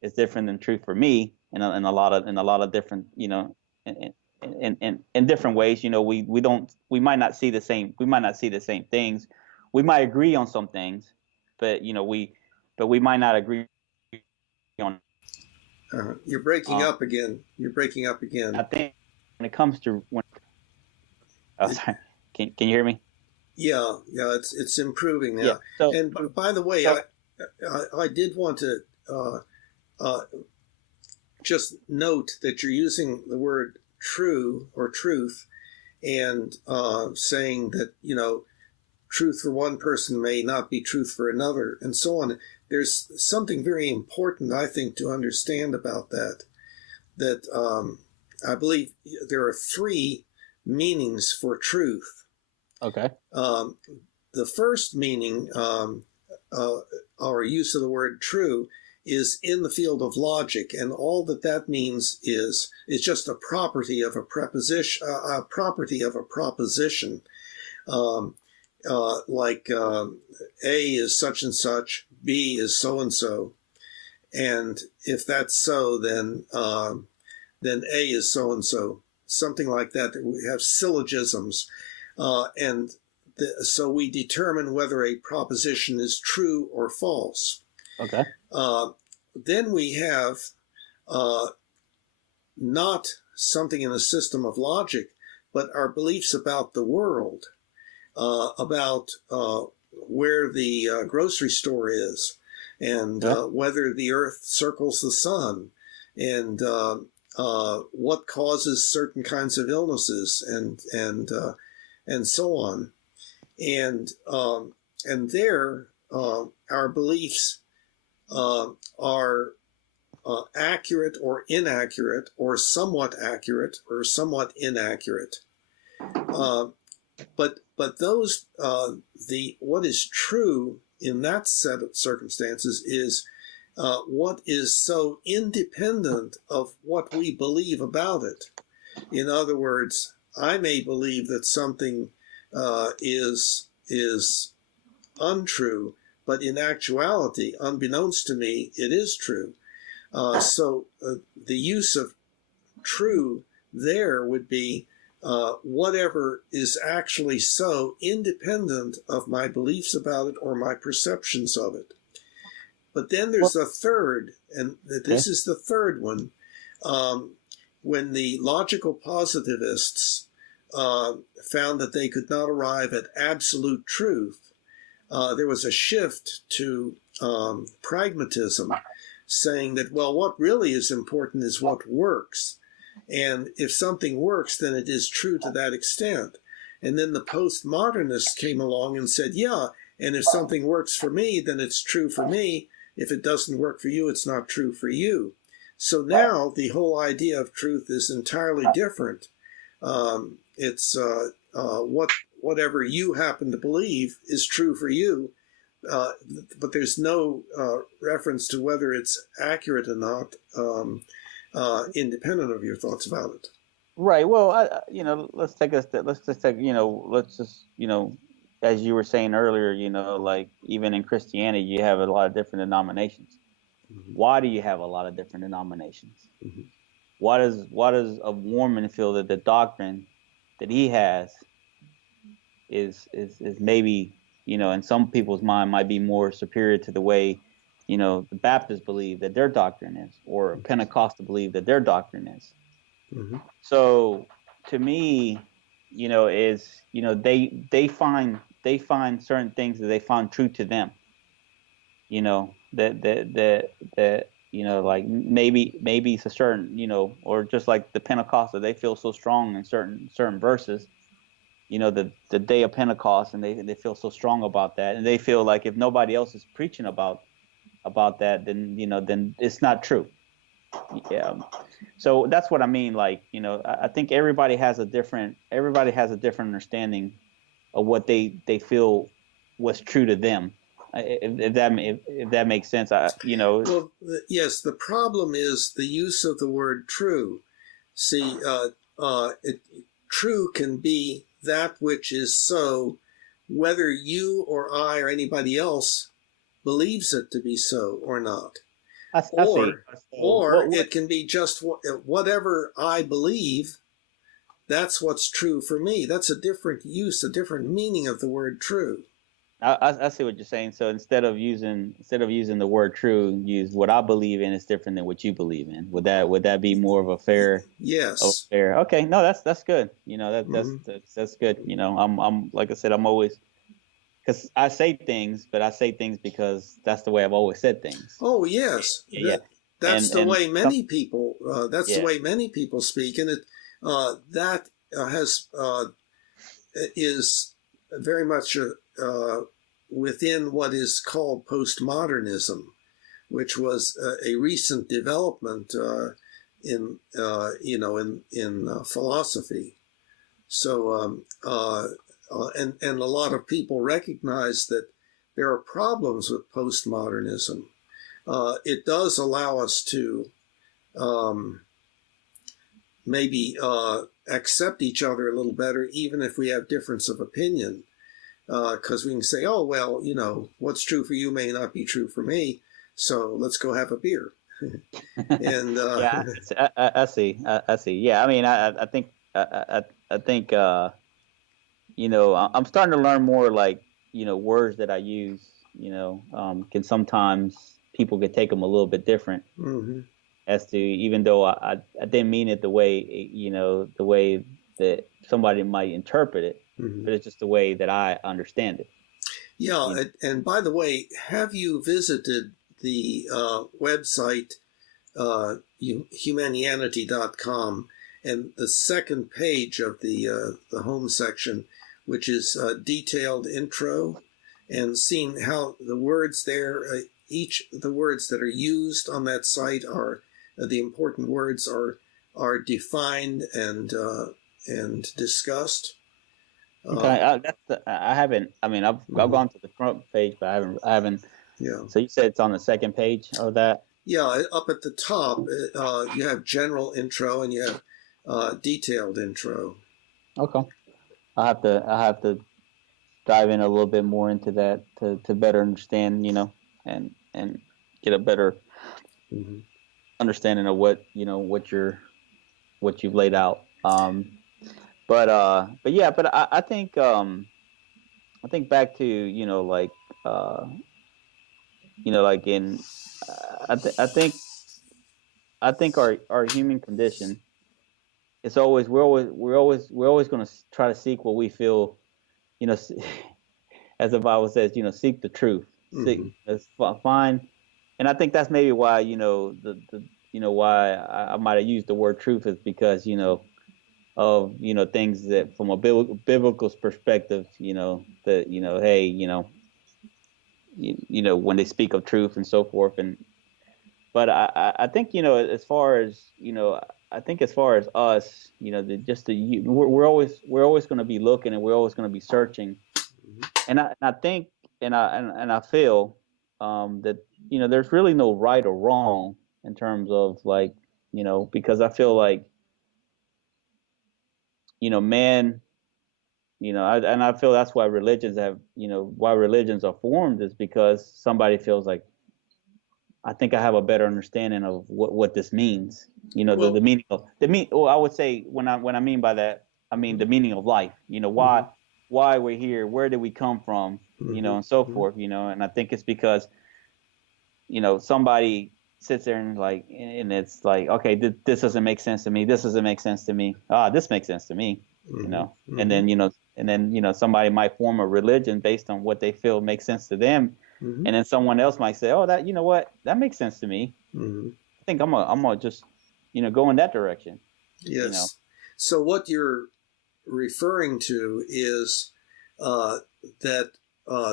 is different than truth for me, in a lot of different in different ways. We might not see the same things. We might agree on some things, but we might not agree on. You're breaking up again. I think when it comes to sorry, can you hear me? Yeah, it's improving now. Yeah. So, and by the way, I did want to just note that you're using the word true or truth, and saying that truth for one person may not be truth for another, and so on. There's something very important, I think, to understand about that. That I believe there are three meanings for truth. Okay. The first meaning, our use of the word true, is in the field of logic, and all that means is just a property of a preposition, like A is such and such, B is so and so, and if that's so, then A is so and so, something like that. We have syllogisms, and so we determine whether a proposition is true or false. Okay. Then we have not something in a system of logic, but our beliefs about the world, about where the grocery store is, and whether the earth circles the sun, and what causes certain kinds of illnesses, and so on. And there, our beliefs are accurate or inaccurate, or somewhat accurate or somewhat inaccurate. But those what is true in that set of circumstances is what is so independent of what we believe about it. In other words, I may believe that something is untrue, but in actuality, unbeknownst to me, it is true. So the use of true there would be whatever is actually so, independent of my beliefs about it or my perceptions of it. But then there's a third, and this is the third one. When the logical positivists found that they could not arrive at absolute truth, there was a shift to pragmatism, saying that, well, what really is important is what works. And if something works, then it is true to that extent. And then the postmodernists came along and said, yeah, and if something works for me, then it's true for me. If it doesn't work for you, it's not true for you. So now the whole idea of truth is entirely different. It's whatever you happen to believe is true for you, but there's no reference to whether it's accurate or not, independent of your thoughts about it. Right. Well, let's take a step. Let's just take, as you were saying earlier, like even in Christianity, you have a lot of different denominations. Mm-hmm. Why do you have a lot of different denominations? Mm-hmm. Why does a Mormon feel that the doctrine that he has is maybe, in some people's mind might be more superior to the way, the Baptists believe that their doctrine is, or Pentecostal believe that their doctrine is. Mm-hmm. So to me, they find certain things that they find true to them. That like maybe it's a certain, or just like the Pentecostal, they feel so strong in certain verses, the day of Pentecost, and they feel so strong about that, and they feel like if nobody else is preaching about that, then it's not true. Yeah. So that's what I mean. Like, I think everybody has a different understanding of what they feel was true to them. If that makes sense, Well, yes, the problem is the use of the word true. See, true can be that which is so, whether you or I or anybody else believes it to be so or not. I see. Or it can be just whatever I believe, that's what's true for me. That's a different use, a different meaning of the word true. I see what you're saying. So instead of using the word true, use what I believe in is different than what you believe in. Would that be more of a fair? Yes. Fair. Okay. No, that's good. Mm-hmm. That's good. I'm like I said, I'm always, because I say things, but I say things because that's the way I've always said things. Oh yes. Yeah. That's the way many people. That's Yeah. the way many people speak, and it that is very much within what is called postmodernism, which was a recent development in philosophy. So and a lot of people recognize that there are problems with postmodernism. It does allow us to maybe accept each other a little better, even if we have difference of opinion, because we can say, oh, well, what's true for you may not be true for me, so let's go have a beer. And yeah, I see. I see. Yeah, I mean, I think I'm starting to learn more, like, words that I use, can sometimes people could take them a little bit different. Mm-hmm. As to, even though I didn't mean it the way, the way that somebody might interpret it, Mm-hmm. but it's just the way that I understand it. Yeah, and by the way, have you visited the website Humanianity.com, and the second page of the home section, which is detailed intro, and seen how the words there, the words that are used on that site are the important words are defined and discussed. Okay, I haven't. I mean, I've gone to the front page, but I haven't. Yeah. So you said it's on the second page of that? Yeah, up at the top, you have general intro and you have detailed intro. Okay, I have to dive in a little bit more into that to better understand, and get a better understanding of what you've laid out. But I think back to, like, like in I think our human condition it's always we're always going to try to seek what we feel, you know, as the Bible says, seek the truth, seek Mm-hmm. find, and I think that's maybe why the why I might have used the word truth is because of things that from a biblical perspective, that hey, when they speak of truth and so forth, and but I think as far as I think as far as us, we're always going to be looking and we're always going to be searching, and I think and I feel that there's really no right or wrong in terms of like because I feel like man, and I feel that's why religions are formed is because somebody feels like I think I have a better understanding of what this means. The Well, meaning of Well, I would say when I mean by that, I mean the meaning of life. mm-hmm. Why we're here, where did we come from, Mm-hmm. and so Mm-hmm. forth. And I think it's because somebody sits there and like, and it's like, okay, this doesn't make sense to me. This doesn't make sense to me. This makes sense to me. Mm-hmm. And Mm-hmm. then somebody might form a religion based on what they feel makes sense to them, Mm-hmm. and then someone else might say, oh, that what that makes sense to me. Mm-hmm. I think I'm gonna just go in that direction. You know. Yes. So what you're referring to is uh, that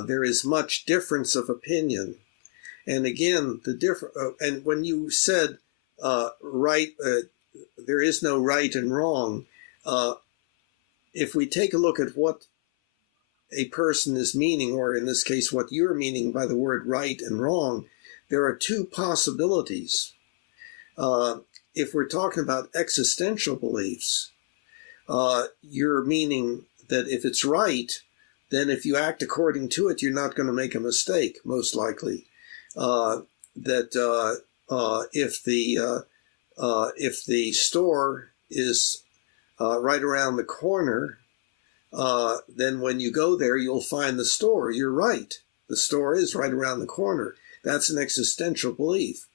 there is much difference of opinion. And again, and when you said right, there is no right and wrong. Uh, if we take a look at what a person is meaning, or in this case, what you're meaning by the word right and wrong, there are two possibilities. Uh, if we're talking about existential beliefs, you're meaning that if it's right, then if you act according to it, you're not going to make a mistake, most likely. If the store is right around the corner, then when you go there, you'll find the store. You're right. The store is right around the corner. That's an existential belief.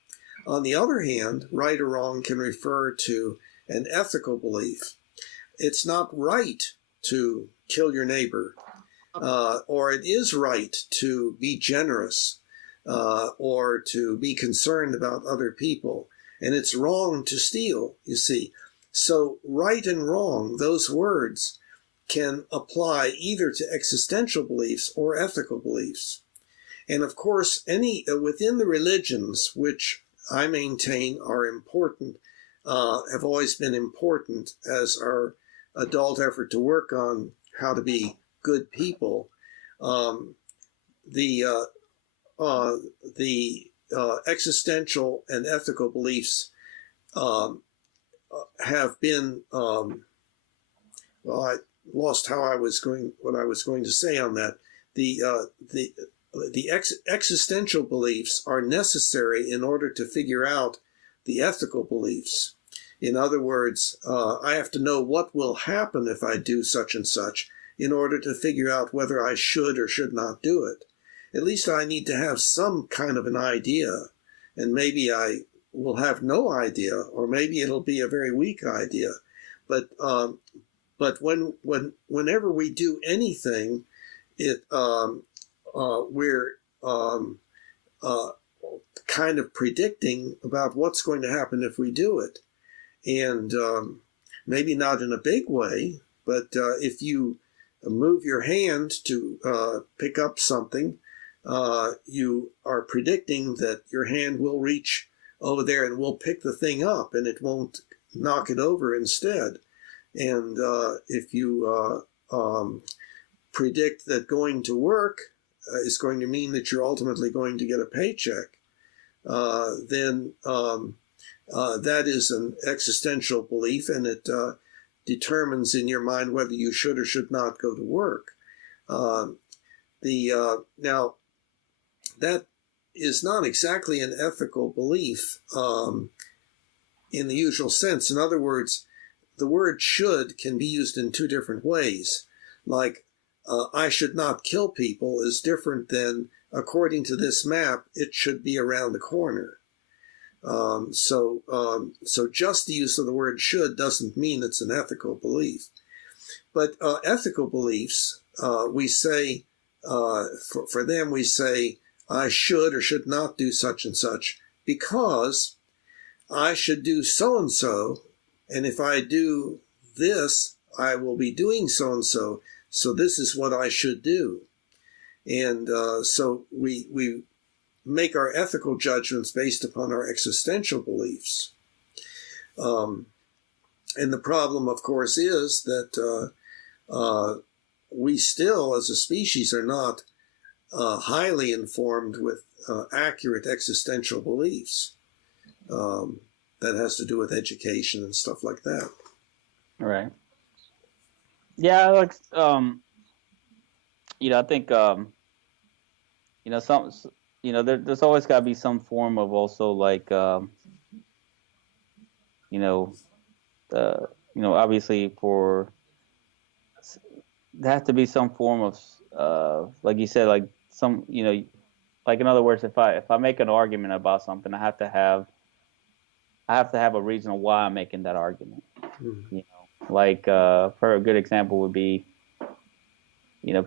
On the other hand, right or wrong can refer to an ethical belief. It's not right to kill your neighbor, or it is right to be generous, or to be concerned about other people. And it's wrong to steal, you see. So right and wrong, those words can apply either to existential beliefs or ethical beliefs. And of course, within the religions, which I maintain are important, have always been important as our adult effort to work on how to be good people. The existential and ethical beliefs have been well, I lost what I was going to say on that. The existential beliefs are necessary in order to figure out the ethical beliefs. In other words, I have to know what will happen if I do such and such in order to figure out whether I should or should not do it. At least I need to have some kind of an idea, and maybe I will have no idea, or maybe it'll be a very weak idea. But whenever we do anything, we're kind of predicting about what's going to happen if we do it. And maybe not in a big way, but if you move your hand to pick up something, you are predicting that your hand will reach over there and will pick the thing up, and it won't knock it over instead. And if you predict that going to work is going to mean that you're ultimately going to get a paycheck, then that is an existential belief, and it determines in your mind whether you should or should not go to work. Now, that is not exactly an ethical belief in the usual sense. In other words, the word should can be used in two different ways. Like, I should not kill people is different than, according to this map, it should be around the corner. So just the use of the word should doesn't mean it's an ethical belief. But ethical beliefs, we say, for them, we say, I should or should not do such and such because I should do so and so. And if I do this, I will be doing so and so. So this is what I should do. And so we make our ethical judgments based upon our existential beliefs. And the problem, of course, is that we still, as a species, are not highly informed with accurate existential beliefs. That has to do with education and stuff like that. Right. Yeah, like I think some there's always got to be some form of also like obviously there has to be some form of like you said, like some like in other words, if I make an argument about something, I have to have a reason why I'm making that argument. Mm-hmm. Like for a good example would be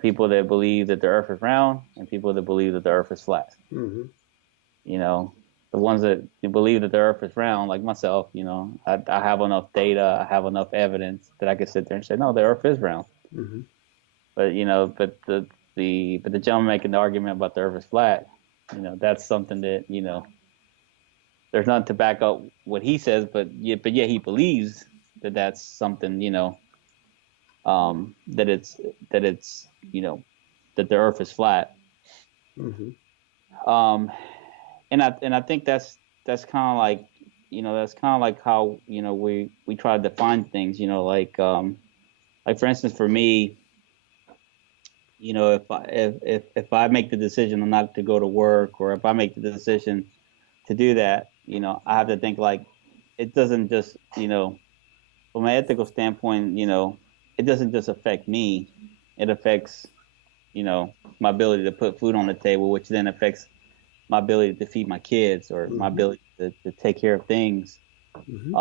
people that believe that the earth is round and people that believe that the earth is flat. Mm-hmm. The ones that believe that the earth is round, like myself, I have enough data, I have enough evidence that I can sit there and say, no, the earth is round. Mm-hmm. But the gentleman making the argument about the earth is flat, that's something that, there's nothing to back up what he says, but yet he believes that that's something, that it's that the earth is flat. Mm-hmm. And I think that's kind of like how we try to define things, like for instance for me, if I make the decision not to go to work, or if I make the decision to do that, I have to think like it doesn't just from an ethical standpoint, it doesn't just affect me, it affects my ability to put food on the table, which then affects my ability to feed my kids, or Mm-hmm. my ability to take care of things. Mm-hmm.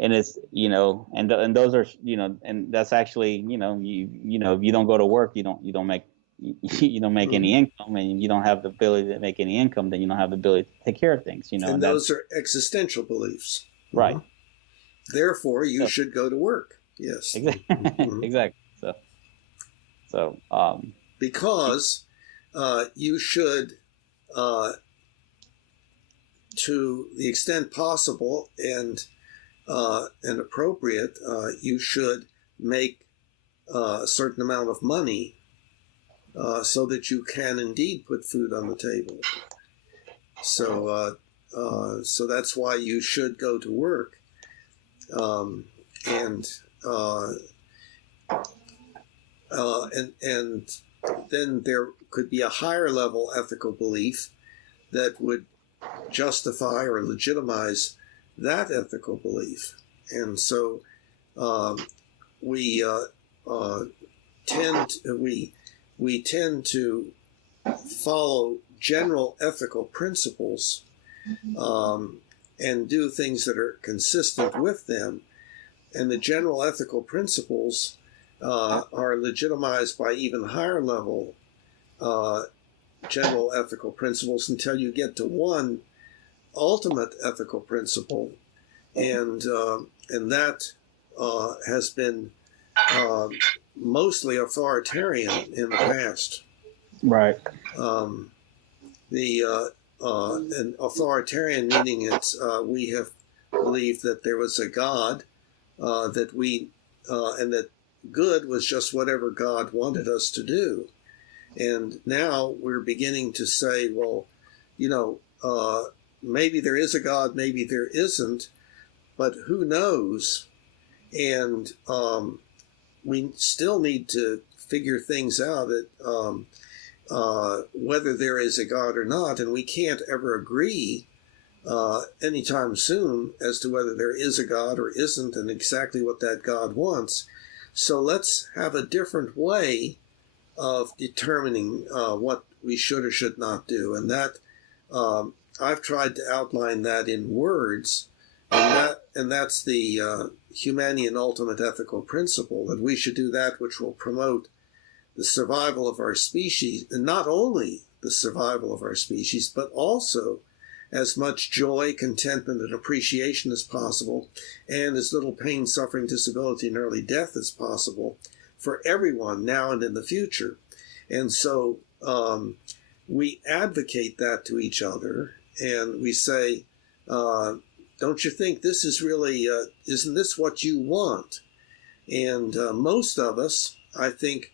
And it's and those are and that's actually if you don't go to work, you don't make Mm-hmm. any income, and you don't have the ability to make any income, then you don't have the ability to take care of things, and those are existential beliefs. Right. Mm-hmm. Therefore, you should go to work. Yes. Exactly. Mm-hmm. Exactly. So because you should, to the extent possible and appropriate, you should make a certain amount of money so that you can indeed put food on the table. So that's why you should go to work. And then there could be a higher level ethical belief that would justify or legitimize that ethical belief. And so we tend to follow general ethical principles and do things that are consistent with them. And the general ethical principles are legitimized by even higher level general ethical principles until you get to one ultimate ethical principle, and that has been mostly authoritarian in the past. right. And authoritarian meaning it's we have believed that there was a God, that we and that good was just whatever God wanted us to do. And now we're beginning to say, well, maybe there is a God, maybe there isn't, but who knows? And we still need to figure things out whether there is a God or not, and we can't ever agree anytime soon as to whether there is a God or isn't and exactly what that God wants. So let's have a different way of determining what we should or should not do. And that I've tried to outline that in words, and that's the Humanian ultimate ethical principle, that we should do that which will promote the survival of our species, and not only the survival of our species, but also as much joy, contentment, and appreciation as possible, and as little pain, suffering, disability, and early death as possible for everyone now and in the future. And so we advocate that to each other, and we say, don't you think this is really, isn't this what you want? And most of us, I think,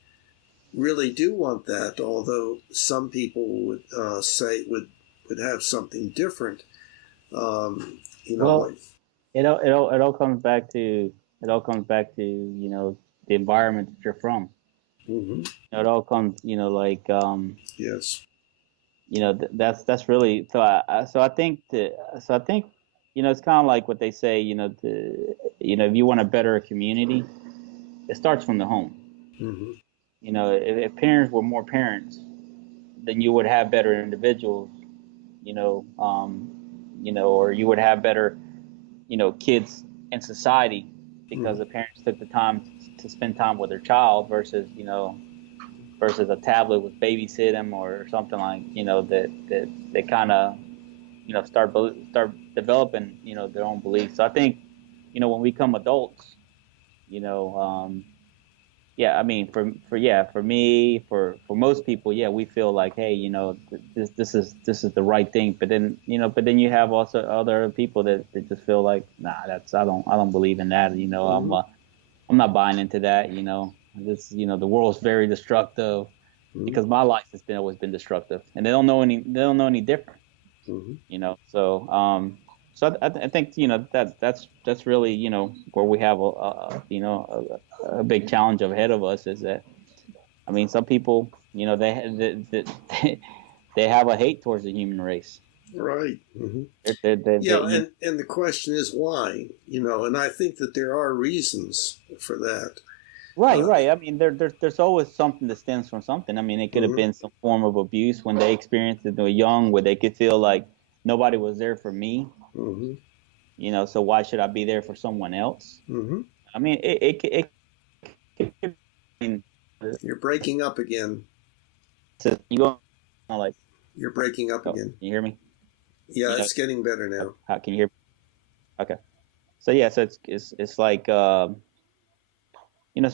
really do want that, although some people would say would have something different. Well, it all comes back to the environment that you're from. Mm-hmm. It all comes like Yes. That's really so I think it's kind of like what they say, if you want a better community, it starts from the home. Mm-hmm. If parents were more parents, then you would have better individuals, or you would have better, kids in society, because the parents took the time to spend time with their child versus a tablet with babysit them or something like, that they kind of, start developing, their own beliefs. So I think, when we become adults, yeah, I mean, for me, for most people, yeah, we feel like, hey, this is the right thing. But then, you have also other people that just feel like, nah, I don't believe in that. I'm not buying into that. The world's very destructive, because my life has always been destructive, and they don't know any different. Mm-hmm. So I think that's really where we have a big challenge ahead of us, is that, I mean, some people they have a hate towards the human race. Right. Mm-hmm. They and the question is why, and I think that there are reasons for that. Right. I mean, there's always something that stems from something. I mean, it could have been some form of abuse when they experienced it when they were young, where they could feel like nobody was there for me. Mm-hmm. So why should I be there for someone else? Mm-hmm. I mean, it You're breaking up again. You go like, You're breaking up again. Can you hear me? Yeah, it's getting better now. How can you hear me? Okay. So yeah, so it's like so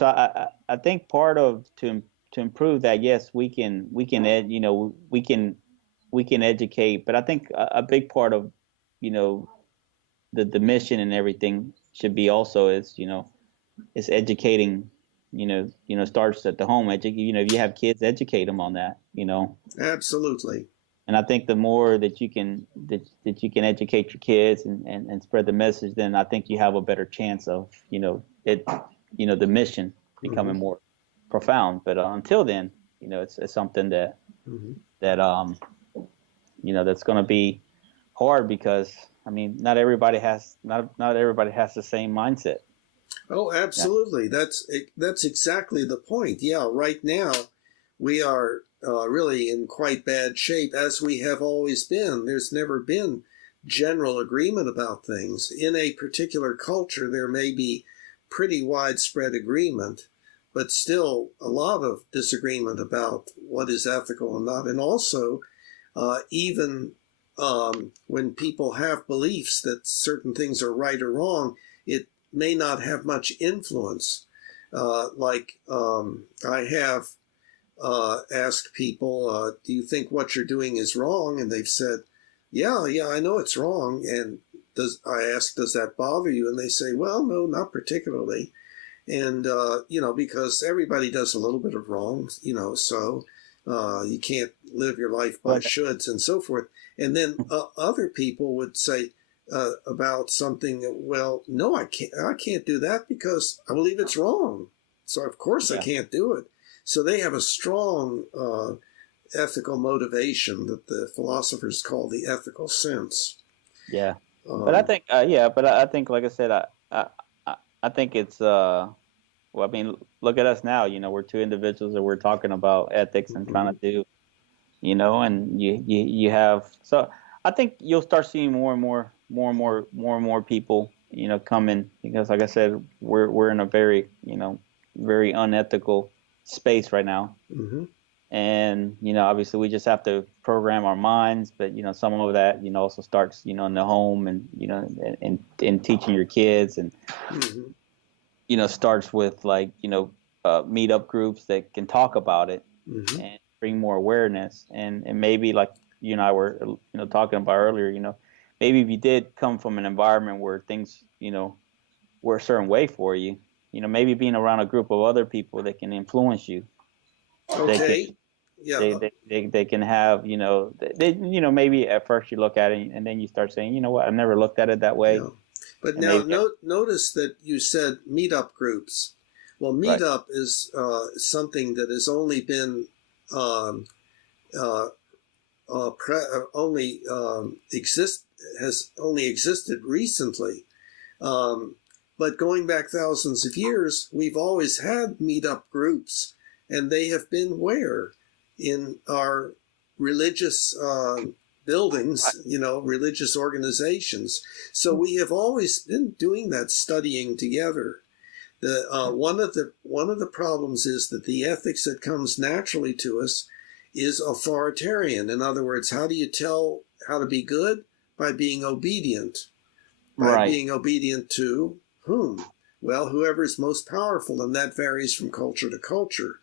I think part of to improve that, yes, we can educate, but I think a big part of the mission and everything should be also is educating, starts at the home. If you have kids, educate them on that. Absolutely. And I think the more that you can educate your kids and spread the message, then I think you have a better chance of the mission becoming more profound. But until then, it's something that that's going to be hard, because I mean, not everybody has the same mindset. Oh, absolutely. Yeah. That's exactly the point. Yeah, right now we are really in quite bad shape, as we have always been. There's never been general agreement about things. In a particular culture, there may be pretty widespread agreement, but still a lot of disagreement about what is ethical and not. And also, even when people have beliefs that certain things are right or wrong, it may not have much influence. I have asked people, do you think what you're doing is wrong? And they've said, yeah, I know it's wrong. And I ask, does that bother you? And they say, well, no, not particularly. And, because everybody does a little bit of wrong, so you can't live your life by shoulds and so forth. And then other people would say about something, well, no, I can't do that because I believe it's wrong. So of course I can't do it. So they have a strong ethical motivation that the philosophers call the ethical sense. Yeah, but I think, I think, like I said, I think it's, well, I mean, look at us now. We're two individuals that we're talking about ethics and trying to do, and you have. So I think you'll start seeing more and more people, coming, because like I said, we're in a very, very unethical space right now. Mm-hmm. And, obviously we just have to program our minds, but, some of that, also starts, in the home, and, and teaching your kids, and, Mm-hmm. starts with, like, meetup groups that can talk about it Mm-hmm. and bring more awareness. And maybe, like you and I were, talking about earlier, maybe if you did come from an environment where things, were a certain way for you, maybe being around a group of other people that can influence you, that can, Okay. Yeah. they can have, maybe at first you look at it and then you start saying, you know what, I never looked at it that way. Yeah. But And now maybe, notice that you said meetup groups. Well, right, meetup is something that has only been um, uh, only has only existed recently. Um, but going back thousands of years, we've always had meetup groups, and they have been where? In our religious buildings, religious organizations. So we have always been doing that, studying together. The one of the problems is that the ethics that comes naturally to us is authoritarian. In other words, how do you tell how to be good? By being obedient. By right, being obedient to whom? Well, whoever's most powerful, and that varies from culture to culture,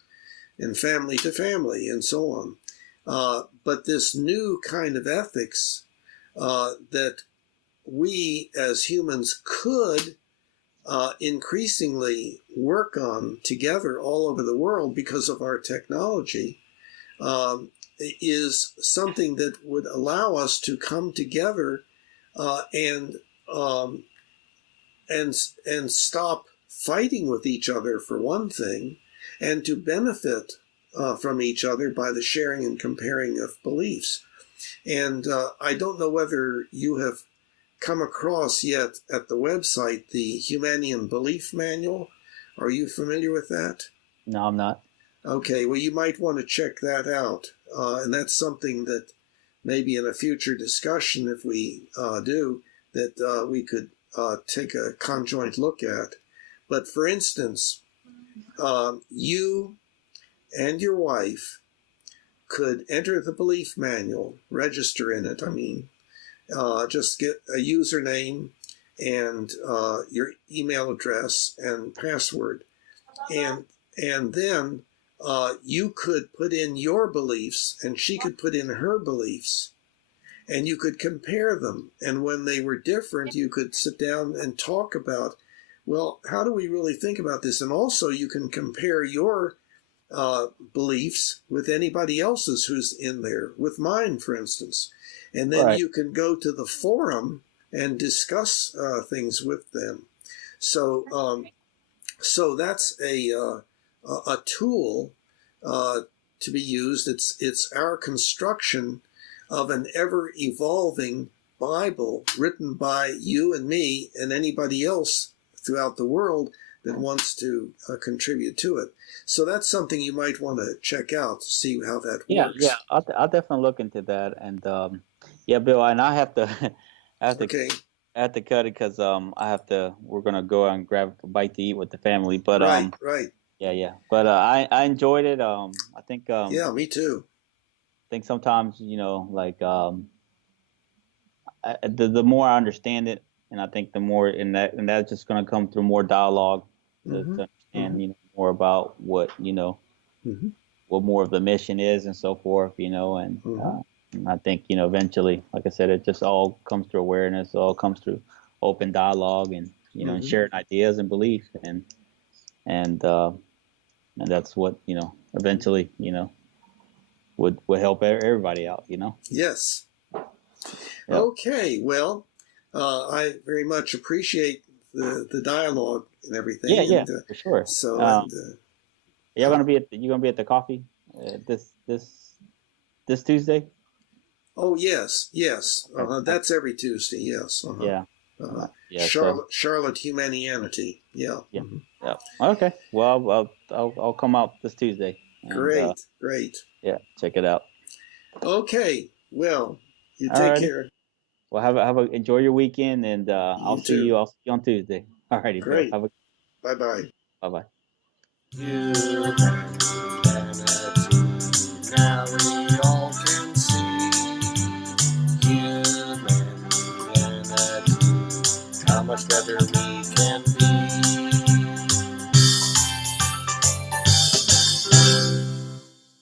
and family to family, and so on. But this new kind of ethics that we as humans could increasingly work on together all over the world because of our technology is something that would allow us to come together and um, and stop fighting with each other, for one thing, and to benefit from each other by the sharing and comparing of beliefs. And I don't know whether you have come across yet at the website the Humanian Belief Manual. Are you familiar with that? no, I'm not. Okay, well, you might want to check that out. And that's something that maybe in a future discussion, if we do, that we could take a conjoint look at. But for instance, you and your wife could enter the belief manual, register in it, just get a username and your email address and password. And then you could put in your beliefs and she could put in her beliefs, and you could compare them. And when they were different, you could sit down and talk about, well, how do we really think about this? And also you can compare your beliefs with anybody else's who's in there, with mine, for instance. And then Right. you can go to the forum and discuss things with them. So, so that's a tool to be used. It's our construction of an ever evolving Bible written by you and me and anybody else throughout the world that wants to contribute to it. So that's something you might want to check out to see how that Yeah, works. yeah, I'll definitely look into that. And yeah, Bill, and I have to, I have to, Okay. I have to cut it because I have to. We're gonna go out and grab a bite to eat with the family. But Right. Right. yeah, yeah. But I enjoyed it. Yeah, me too. I think sometimes, like, the more I understand it, and I think the more, and that's just gonna come through more dialogue Mm-hmm. to understand, Mm-hmm. more about what, Mm-hmm. what more of the mission is and so forth, Mm-hmm. and I think, eventually, like I said, it just all comes through awareness, it all comes through open dialogue, and, and Mm-hmm. sharing ideas and belief, and and that's what, eventually, would help everybody out, Yes. Yeah. Okay. Well, I very much appreciate the dialogue and everything. Yeah, yeah, And for sure. so, and You're gonna be at the coffee this Tuesday? oh, yes, yes. Okay. That's every Tuesday. Yes. Yeah. Yeah. So Charlotte Humanianity. Yeah. yeah, Mhm. yeah. Okay. Well, I'll come out this Tuesday and Great. Great. yeah, check it out. Okay. Well, You All take righty. care. Well, enjoy your weekend, and I'll see too. you. I'll see you on Tuesday. All righty, Bill. Great. Bye-bye. Bye. Humanity, now we all can see. Humanity, how much better we can be.